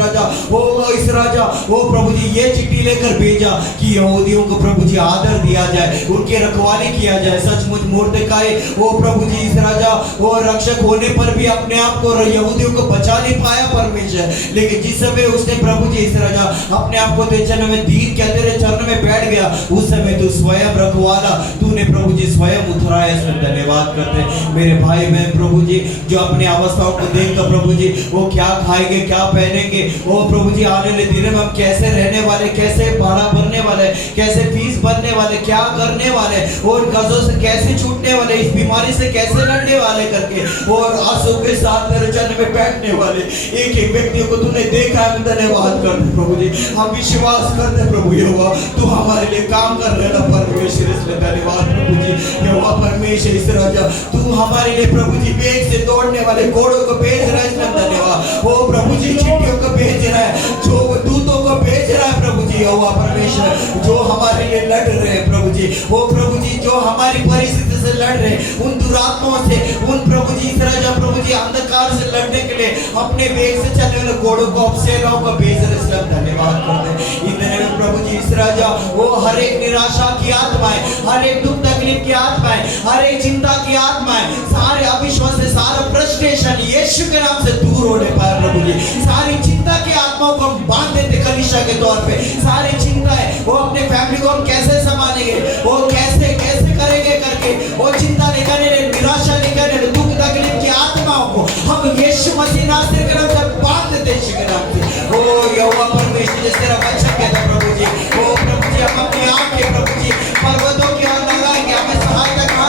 राजा वो प्रभु जी ये चिट्ठी लेकर भेजा कि यहूदियों को प्रभु जी आदर दिया जाए, उनकी रखवाली किया जाए। सचमुच मोर्देकाई वो प्रभु जी इस राजा वो रक्षक होने पर भी अपने आप को यहूदियों को बचा नहीं पाया परमेश्वर, लेकिन जिस समय उसने प्रभु जी इस राजा अपने आप को तेरे चरण में दीन क्या तेरे चरण में बैठ गया, उस समय तू स्वयं रखवाला, तूने प्रभु जी स्वयं उतराया। इसमें धन्यवाद करते मेरे भाई बहन प्रभु जी जो अपनी अवस्थाओं को देखकर प्रभु जी वो क्या खाएंगे क्या पहनेंगे, वो प्रभु जी आने वाले दिनों में हम कैसे रहने वाले, कैसे भाड़ा भरने वाले, कैसे फीस भरने वाले, क्या करने वाले, और कर्जों से कैसे छूटने वाले, इस बीमारी से कैसे लड़ने वाले करके, और आंसू के साथ तेरे चरण में बैठने वाले एक एक व्यक्ति को तूने देखा है। धन्यवाद करते प्रभु जी, हम विश्वास करते प्रभु यहोवा तू हमारे लिए काम कर रहा है परमेश्वर, इसलिए धन्यवाद प्रभु जी। यहोवा परमेश्वर इस राजा तू हमारे लिए प्रभु जी वेग से दौड़ने वाले घोड़ों को भेज रहा है, इसमें धन्यवाद। वो प्रभु जी चिट्ठियों को भेज रहा है, जो दूतों को भेज रहा है प्रभु जी यहोवा परमेश्वर, जो हमारे लिए लड़ रहे हैं प्रभु जी, वो प्रभु जी जो हमारी परिस्थिति से लड़ रहे हैं, उन दुरात्माओं से, उन प्रभु जी इस राजा प्रभु जी अंधकार से लड़ने के लिए अपने वेग से चलने वाले घोड़ों को सेनाओं को भेज रहे, इसलिए धन्यवाद करते हैं। इन दिनों में प्रभु जी इस राजा वो हर एक निराशा की आत्माएं, हर एक दुख तकलीफ की आत्माएं, हर एक चिंता की आत्माएं, सारे अविश्वास से सारा फ्रस्ट्रेशन यीशु के नाम से दूर होने पाए प्रभु जी। सारी चिंता की आत्माओं को हम बांध देते कलीसिया के तौर पे, सारी चिंताएं वो अपने फैमिली को हम कैसे संभालेंगे, वो कैसे करेंगे करके वो चिंता नहीं करने